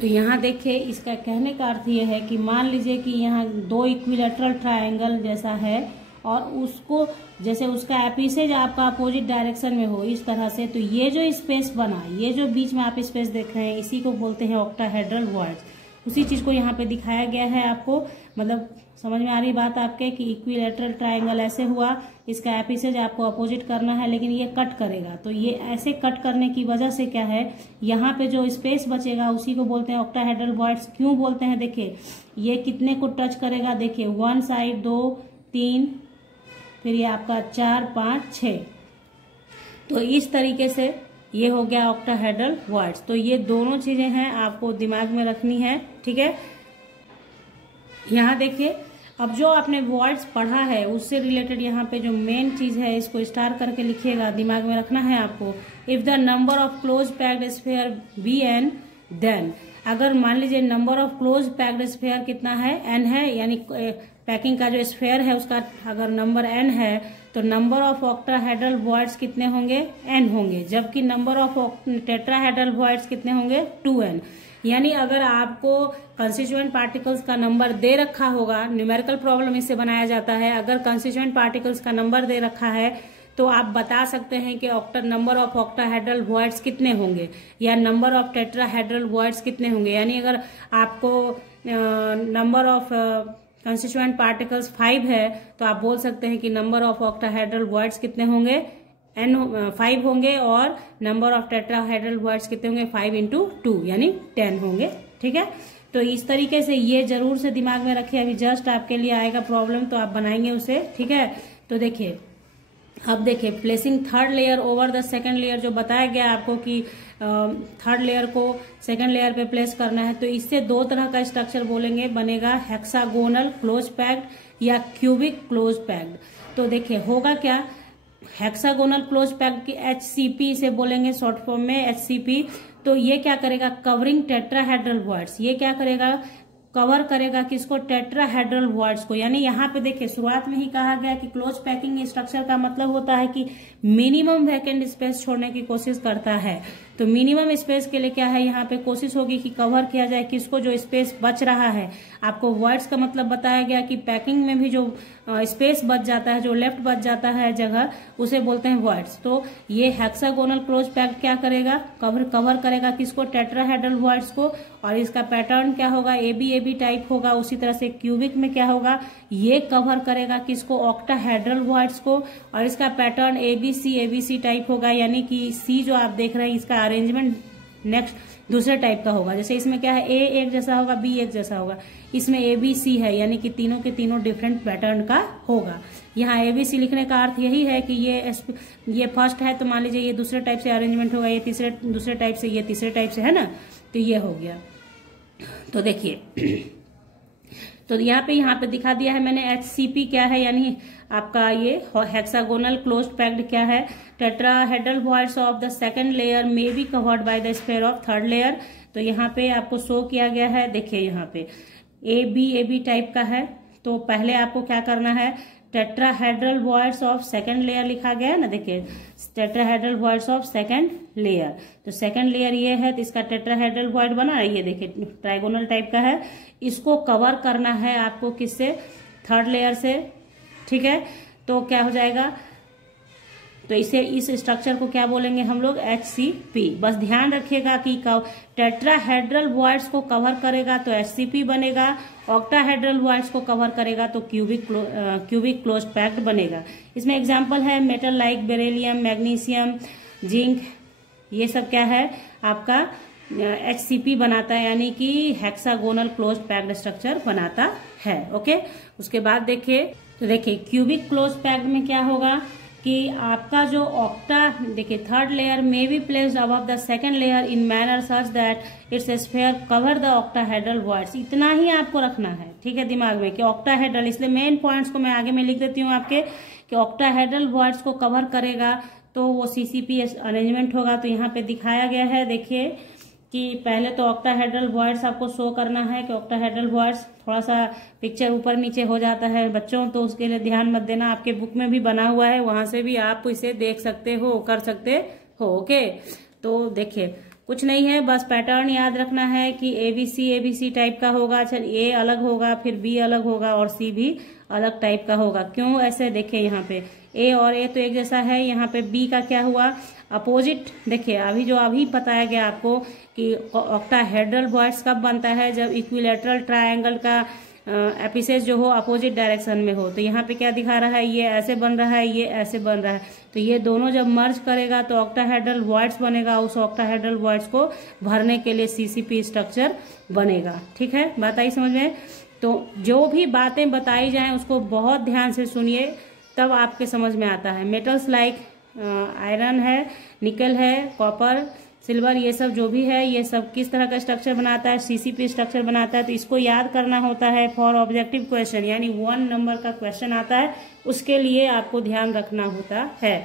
तो यहाँ देखिए इसका कहने का अर्थ ये है कि मान लीजिए कि यहाँ 2 इक्विलैटरल ट्रायंगल जैसा है और उसको जैसे उसका एपिसेज आपका अपोजिट डायरेक्शन में हो इस तरह से, तो ये जो स्पेस बना, ये जो बीच में आप स्पेस देख रहे हैं, इसी को बोलते हैं ऑक्टाहेड्रल वॉइड्स। उसी चीज को यहाँ पे दिखाया गया है आपको। मतलब समझ में आ रही बात आपके कि इक्विलैटरल ट्रायंगल ऐसे हुआ, इसका एपिसेज आपको अपोजिट करना है, लेकिन ये कट करेगा। तो ये ऐसे कट करने की वजह से क्या है, यहाँ पे जो स्पेस बचेगा उसी को बोलते हैं ऑक्टाहेड्रल वॉइड्स। क्यों बोलते हैं, देखिए ये कितने को टच करेगा, देखिए 1 साइड, 2, 3, फिर ये आपका 4, 5, 6। तो इस तरीके से ये हो गया ऑक्टाहेड्रल वॉइड्स। तो ये दोनों चीजें हैं, आपको दिमाग में रखनी है। ठीक है, यहाँ देखिए अब जो आपने वॉइड्स पढ़ा है उससे रिलेटेड यहाँ पे जो मेन चीज है, इसको स्टार करके लिखिएगा, दिमाग में रखना है आपको। If the number of close packed sphere be N, then अगर मान लीजिए number of close packed sphere कितना है, एन है, यानी पैकिंग का जो स्फीयर है उसका अगर नंबर एन है तो नंबर ऑफ ऑक्टाहेड्रल वॉइड्स कितने होंगे, एन होंगे। जबकि नंबर ऑफ टेट्राहेड्रल वॉइड्स कितने होंगे, 2n। यानी अगर आपको कंस्टिट्यूएंट पार्टिकल्स का नंबर दे रखा होगा, न्यूमेरिकल प्रॉब्लम इससे बनाया जाता है, अगर कंस्टिट्यूएंट पार्टिकल्स का नंबर दे रखा है तो आप बता सकते हैं कि नंबर ऑफ ऑक्टाहेड्रल वॉइड्स कितने होंगे या नंबर ऑफ टेट्राहेड्रल वॉइड्स कितने होंगे। यानी अगर आपको नंबर ऑफ कंस्टिट्यूएंट पार्टिकल्स 5 है तो आप बोल सकते हैं कि नंबर ऑफ ऑक्टाहेड्रल वॉइड्स कितने होंगे, 5 होंगे, और नंबर ऑफ टेट्राहेड्रल वॉइड्स कितने होंगे, 5 × 2 यानी 10 होंगे। ठीक है, तो इस तरीके से ये जरूर से दिमाग में रखिए। अभी जस्ट आपके लिए आएगा प्रॉब्लम तो आप बनाएंगे उसे। ठीक है, तो देखिए अब देखिए placing third layer over the second layer, जो बताया गया आपको कि थर्ड लेयर को सेकंड लेयर पे प्लेस करना है, तो इससे दो तरह का स्ट्रक्चर बोलेंगे बनेगा, हेक्सागोनल क्लोज पैक्ड या क्यूबिक क्लोज पैक्ड। तो देखिए होगा क्या, हेक्सागोनल क्लोज पैक्ड की HCP से बोलेंगे शॉर्ट फॉर्म में HCP। तो ये क्या करेगा, कवरिंग टेट्राहेड्रल वॉइड्स, ये क्या करेगा, कवर करेगा किसको, टेट्राहेड्रल वॉइड्स को। यानी यहाँ पे देखिए शुरुआत में ही कहा गया कि क्लोज पैकिंग स्ट्रक्चर का मतलब होता है कि मिनिमम वैकेंट स्पेस छोड़ने की कोशिश करता है। तो मिनिमम स्पेस के लिए क्या है, यहाँ पे कोशिश होगी कि कवर किया जाए किसको, जो स्पेस बच रहा है। आपको वॉइड्स का मतलब बताया गया कि पैकिंग में भी जो स्पेस बच जाता है, जो लेफ्ट बच जाता है जगह, उसे बोलते हैं वॉइड्स। तो ये हेक्सागोनल क्लोज पैक्ड क्या करेगा, कवर करेगा किसको, टेट्राहेड्रल वॉइड्स को। और इसका पैटर्न क्या होगा, AB टाइप होगा। उसी तरह से क्यूबिक में क्या होगा, ये कवर करेगा किसको, ऑक्टाहेड्रल वॉइड्स को। और इसका पैटर्न ABC टाइप होगा, यानी कि C जो आप देख रहे हैं इसका अरेंजमेंट नेक्स्ट दूसरे टाइप का होगा। जैसे इसमें क्या है, A एक जैसा होगा, B एक जैसा होगा, इसमें ABC है, यानी कि तीनों के तीनों डिफरेंट पैटर्न का होगा। यहाँ ABC लिखने का अर्थ यही है कि ये फर्स्ट है तो मान लीजिए ये दूसरे टाइप से अरेंजमेंट होगा, ये दूसरे टाइप से, ये तीसरे टाइप से, है ना। तो ये हो गया। तो देखिए तो यहाँ पे दिखा दिया है मैंने HCP क्या है, यानी आपका ये हेक्सागोनल क्लोज पैक्ड क्या है, tetrahedral voids of the second layer may be covered by the sphere of third layer. तो यहाँ पे आपको शो किया गया है, देखिए यहाँ पे AB टाइप का है। तो पहले आपको क्या करना है, tetrahedral voids of second layer लिखा गया है ना, देखिए tetrahedral voids of second layer. तो सेकंड लेयर ये है, तो इसका टेट्राहेड्रल वॉइड बना है, ये देखिए ट्राइगोनल टाइप का है। इसको कवर करना है आपको किससे, थर्ड लेयर से, ठीक है। तो क्या हो जाएगा, तो इसे इस स्ट्रक्चर को क्या बोलेंगे हम लोग, HCP। बस ध्यान रखिएगा कि टेट्राहेड्रल वॉइड्स को कवर करेगा तो HCP बनेगा, ऑक्टाहेड्रल वॉइड्स को कवर करेगा तो क्यूबिक क्लोज पैक्ड बनेगा। इसमें एग्जांपल है metal like beryllium, magnesium, zinc, ये सब क्या है आपका HCP बनाता है, यानी कि हेक्सागोनल क्लोज पैक्ड स्ट्रक्चर बनाता है। ओके, उसके बाद देखिए, तो देखिए क्यूबिक क्लोज पैक्ड में क्या होगा कि आपका जो ऑक्टा, देखिए थर्ड लेयर में be placed above the second layer in manner such that it's sphere cover the octahedral voids. इतना ही आपको रखना है, ठीक है, दिमाग में कि ऑक्टाहेड्रल, इसलिए मेन पॉइंट्स को मैं आगे में लिख देती हूँ आपके कि ऑक्टाहेड्रल वॉइड्स को कवर करेगा तो वो CCP अरेंजमेंट होगा। तो यहाँ पे दिखाया गया है, देखिए कि पहले तो ऑक्टाहेड्रल वॉइड्स आपको शो करना है कि ऑक्टाहेड्रल वॉइड्स, थोड़ा सा पिक्चर ऊपर नीचे हो जाता है बच्चों, तो उसके लिए ध्यान मत देना, आपके बुक में भी बना हुआ है, वहां से भी आप इसे देख सकते हो, कर सकते हो। ओके, तो देखिए कुछ नहीं है, बस पैटर्न याद रखना है कि ABC टाइप का होगा। चल A अलग होगा, फिर B अलग होगा और C भी अलग टाइप का होगा। क्यों ऐसे, देखिए यहाँ पे A और A तो एक जैसा है, यहाँ पे B का क्या हुआ, अपोजिट। देखिए अभी बताया गया आपको कि ऑक्टाहेड्रल वॉइड्स कब बनता है, जब इक्विलेटरल ट्रायंगल का एपिसेस जो हो अपोजिट डायरेक्शन में हो। तो यहाँ पे क्या दिखा रहा है, ये ऐसे बन रहा है, ये ऐसे बन रहा है, तो ये दोनों जब मर्ज करेगा तो ऑक्टाहेड्रल वॉइड्स बनेगा। उस ऑक्टाहेड्रल वॉइड्स को भरने के लिए CCP स्ट्रक्चर बनेगा। ठीक है, बात आई समझ में। तो जो भी बातें बताई जाएं उसको बहुत ध्यान से सुनिए, तब आपके समझ में आता है। मेटल्स लाइक आयरन है, निकल है, कॉपर, सिल्वर, ये सब जो भी है, ये सब किस तरह का स्ट्रक्चर बनाता है, CCP स्ट्रक्चर बनाता है। तो इसको याद करना होता है फॉर ऑब्जेक्टिव क्वेश्चन, यानी 1 नंबर का क्वेश्चन आता है, उसके लिए आपको ध्यान रखना होता है।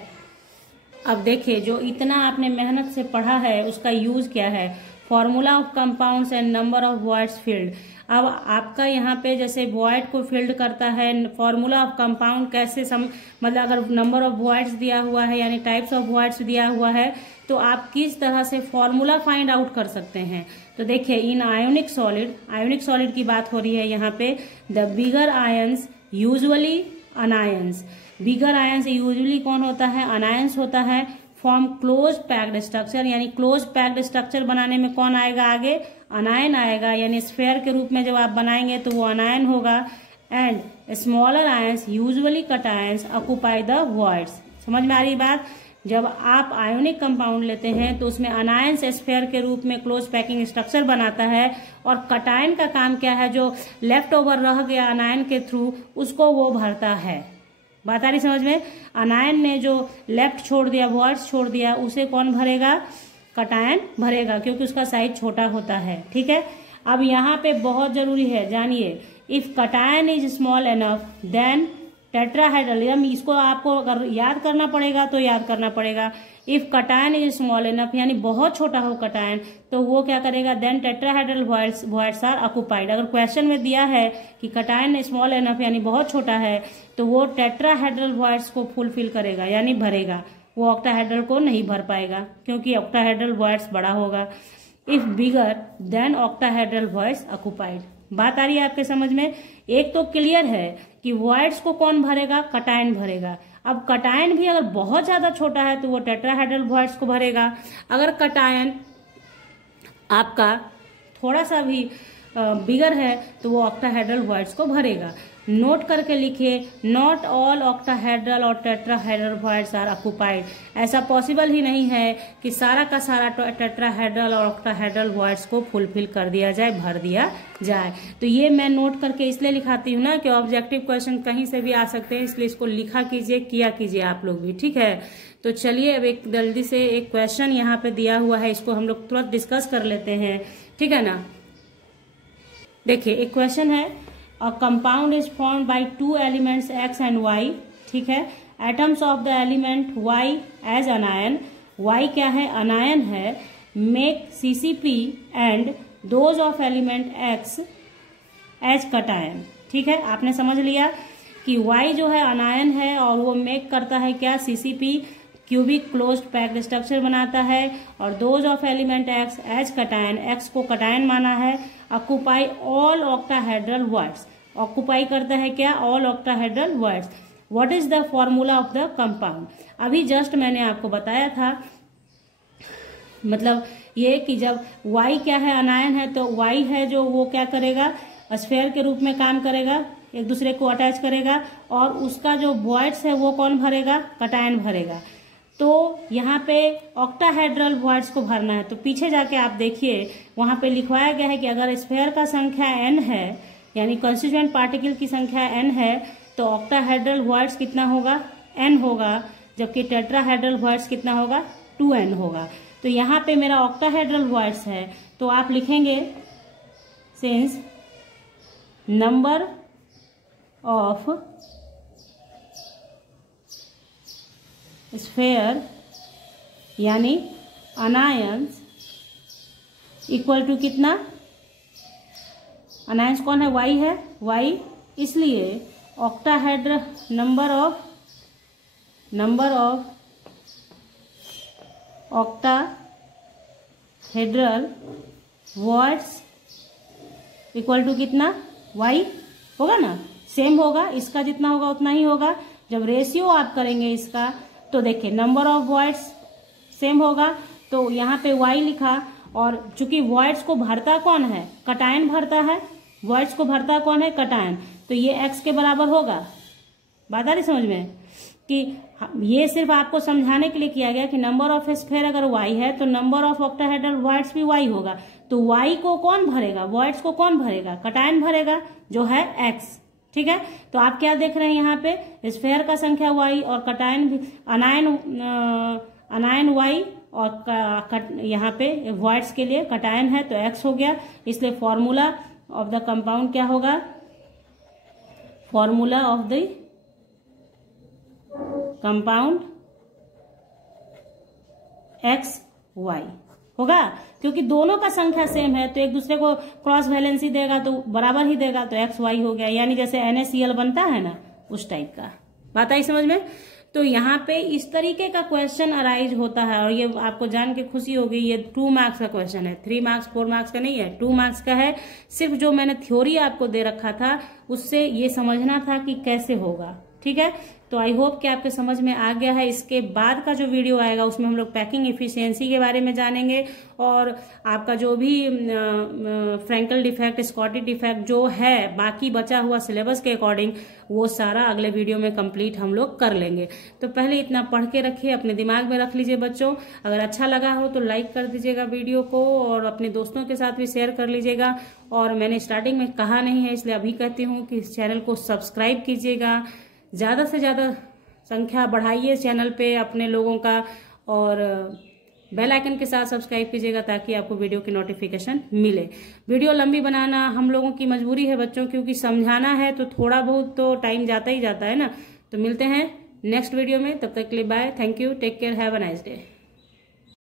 अब देखिए, जो इतना आपने मेहनत से पढ़ा है उसका यूज क्या है, formula of compounds and number of voids field. अब आपका यहाँ पे जैसे वॉइड को फील्ड करता है, फॉर्मूला ऑफ कंपाउंड कैसे मतलब अगर नंबर ऑफ वॉइड्स दिया हुआ है यानी टाइप्स ऑफ वॉइड्स दिया हुआ है तो आप किस तरह से फॉर्मूला फाइंड आउट कर सकते हैं। तो देखिए, इन आयोनिक सॉलिड की बात हो रही है यहाँ पे, the bigger ions usually anions, bigger ions usually कौन होता है, अनायंस होता है, फॉर्म क्लोज पैक्ड स्ट्रक्चर, यानी क्लोज पैक्ड स्ट्रक्चर बनाने में कौन आएगा आगे, अनायन आएगा, यानी स्फेयर के रूप में जब आप बनाएंगे तो वो अनायन होगा। And smaller ions usually cations occupy the voids. समझ में आ रही बात। जब आप आयोनिक कंपाउंड लेते हैं तो उसमें अनायंस स्फेयर के रूप में क्लोज पैकिंग स्ट्रक्चर बनाता है, और कटायन का काम क्या है, जो लेफ्ट ओवर रह गया अनायन के थ्रू उसको वो भरता है। बात आ रही समझ में। अनायन ने जो लेफ्ट छोड़ दिया, वॉइड्स छोड़ दिया, उसे कौन भरेगा? कटायन भरेगा, क्योंकि उसका साइज छोटा होता है। ठीक है, अब यहाँ पे बहुत जरूरी है, जानिए, if cation is small enough then tetrahedral, इसको आपको अगर याद करना पड़ेगा तो याद करना पड़ेगा। If cation is small enough, यानी बहुत छोटा हो कटायन, तो वो क्या करेगा? Then tetrahedral voids are occupied. अगर क्वेश्चन में दिया है कि कटायन स्मॉल एनफ यानी बहुत छोटा है, तो वो टेट्राहेड्रल वॉइड्स को फुलफिल करेगा, यानी भरेगा। वो ऑक्टाहेड्रल को नहीं भर पाएगा, क्योंकि ऑक्टाहेड्रल वॉइड्स बड़ा होगा। If bigger than octahedral voids occupied. बात आ रही है आपके समझ में? एक तो क्लियर है कि वॉइड्स को कौन भरेगा? कटायन भरेगा। अब कटायन भी अगर बहुत ज्यादा छोटा है तो वो टेट्राहेड्रल वॉइड्स को भरेगा। अगर कटायन आपका थोड़ा सा भी बिगर है तो वो ऑक्टाहेड्रल वॉइड्स को भरेगा। नोट करके लिखिए, नॉट ऑल ऑक्टाहेड्रल और टेट्राहेड्रल वॉइड्स आर ऑक्युपाइड। ऐसा पॉसिबल ही नहीं है कि सारा का सारा टेट्राहेड्रल और ऑक्टाहेड्रल वॉइड्स को फुलफिल कर दिया जाए, भर दिया जाए। तो ये मैं नोट करके इसलिए लिखाती हूँ ना कि ऑब्जेक्टिव क्वेश्चन कहीं से भी आ सकते हैं, इसलिए इसको लिखा कीजिए, किया कीजिए आप लोग भी। ठीक है, तो चलिए अब एक जल्दी से एक क्वेश्चन यहाँ पे दिया हुआ है, इसको हम लोग तुरंत डिस्कस कर लेते हैं। ठीक है ना, देखिए एक क्वेश्चन है, a compound is formed by two elements x and y। ठीक है, atoms of the element y as anion, y क्या है? अनायन है। Make CCP and those of element x as cation. ठीक है, आपने समझ लिया कि y जो है अनायन है और वो मेक करता है क्या? CCP, cubic closed packed structure बनाता है। और those of element x as cation, x को कटायन माना है। Occupy all octahedral voids, occupy करता है क्या? All octahedral voids. What is the formula of the compound? अभी जस्ट मैंने आपको बताया था, मतलब ये कि जब y क्या है? अनायन है, तो y है जो वो क्या करेगा? स्फेयर के रूप में काम करेगा, एक दूसरे को अटैच करेगा, और उसका जो वॉइड्स है वो कौन भरेगा? कटायन भरेगा। तो यहाँ पे ऑक्टाहेड्रल वॉइड्स को भरना है। तो पीछे जाके आप देखिए, वहां पे लिखवाया गया है कि अगर स्फेयर का संख्या n है, यानी कंस्टिट्यूएंट पार्टिकल की संख्या n है, तो ऑक्टाहेड्रल वॉइड्स कितना होगा? n होगा, जबकि टेट्राहेड्रल वॉइड्स कितना होगा? 2n होगा। तो यहाँ पे मेरा ऑक्टाहेड्रल वॉइड्स है, तो आप लिखेंगे सिंस नंबर ऑफ स्फेयर यानी अनायंस इक्वल टू कितना? अनायंस कौन है? y है, y, इसलिए octahedral number of octahedral voids equal to कितना? y होगा ना, सेम होगा, इसका जितना होगा उतना ही होगा। जब रेशियो आप करेंगे इसका, तो देखिए नंबर ऑफ वॉइड्स सेम होगा, तो यहाँ पे y लिखा, और चूंकि वॉइड्स को भरता कौन है? कटायन भरता है। वॉइड्स को भरता कौन है? कटायन। तो ये x के बराबर होगा। बात आ रही समझ में? कि ये सिर्फ आपको समझाने के लिए किया गया कि नंबर ऑफ स्फेयर अगर y है तो नंबर ऑफ ऑक्टाहेड्रल वॉइड्स भी y होगा। तो y को कौन भरेगा? वॉइड्स को कौन भरेगा? कटायन भरेगा, जो है x। ठीक है, तो आप क्या देख रहे हैं यहाँ पे? स्फेयर का संख्या y और कटायन भी, अनायन y, और यहाँ पे वॉइड्स के लिए कटायन है तो x हो गया। इसलिए फॉर्मूला ऑफ द कंपाउंड क्या होगा? Formula of the compound XY होगा, क्योंकि दोनों का संख्या सेम है, तो एक दूसरे को क्रॉस वैलेंसी देगा तो बराबर ही देगा, तो XY हो गया। यानी जैसे NaCl बनता है ना, उस टाइप का। बात आई समझ में? तो यहाँ पे इस तरीके का क्वेश्चन अराइज होता है, और ये आपको जान के खुशी होगी, ये 2 मार्क्स का क्वेश्चन है, 3 मार्क्स 4 मार्क्स का नहीं है, 2 मार्क्स का है। सिर्फ जो मैंने थ्योरी आपको दे रखा था, उससे ये समझना था कि कैसे होगा। ठीक है, तो आई होप कि आपके समझ में आ गया है। इसके बाद का जो वीडियो आएगा उसमें हम लोग पैकिंग एफिशिएंसी के बारे में जानेंगे, और आपका जो भी फ्रैंकल डिफेक्ट, स्कॉटिश डिफेक्ट जो है बाकी बचा हुआ सिलेबस के अकॉर्डिंग, वो सारा अगले वीडियो में कंप्लीट हम लोग कर लेंगे। तो पहले इतना पढ़ के रखिए, अपने दिमाग में रख लीजिए बच्चों। अगर अच्छा लगा हो तो लाइक कर दीजिएगा वीडियो को, और अपने दोस्तों के साथ भी शेयर कर लीजिएगा। और मैंने स्टार्टिंग में कहा नहीं है, इसलिए अभी कहती हूँ कि इस चैनल को सब्सक्राइब कीजिएगा, ज़्यादा से ज़्यादा संख्या बढ़ाइए चैनल पे अपने लोगों का, और बेल आइकन के साथ सब्सक्राइब कीजिएगा ताकि आपको वीडियो की नोटिफिकेशन मिले। वीडियो लंबी बनाना हम लोगों की मजबूरी है बच्चों, क्योंकि समझाना है तो थोड़ा बहुत तो टाइम जाता ही जाता है ना। तो मिलते हैं नेक्स्ट वीडियो में, तब तक के लिए bye, thank you, take care, have a nice day.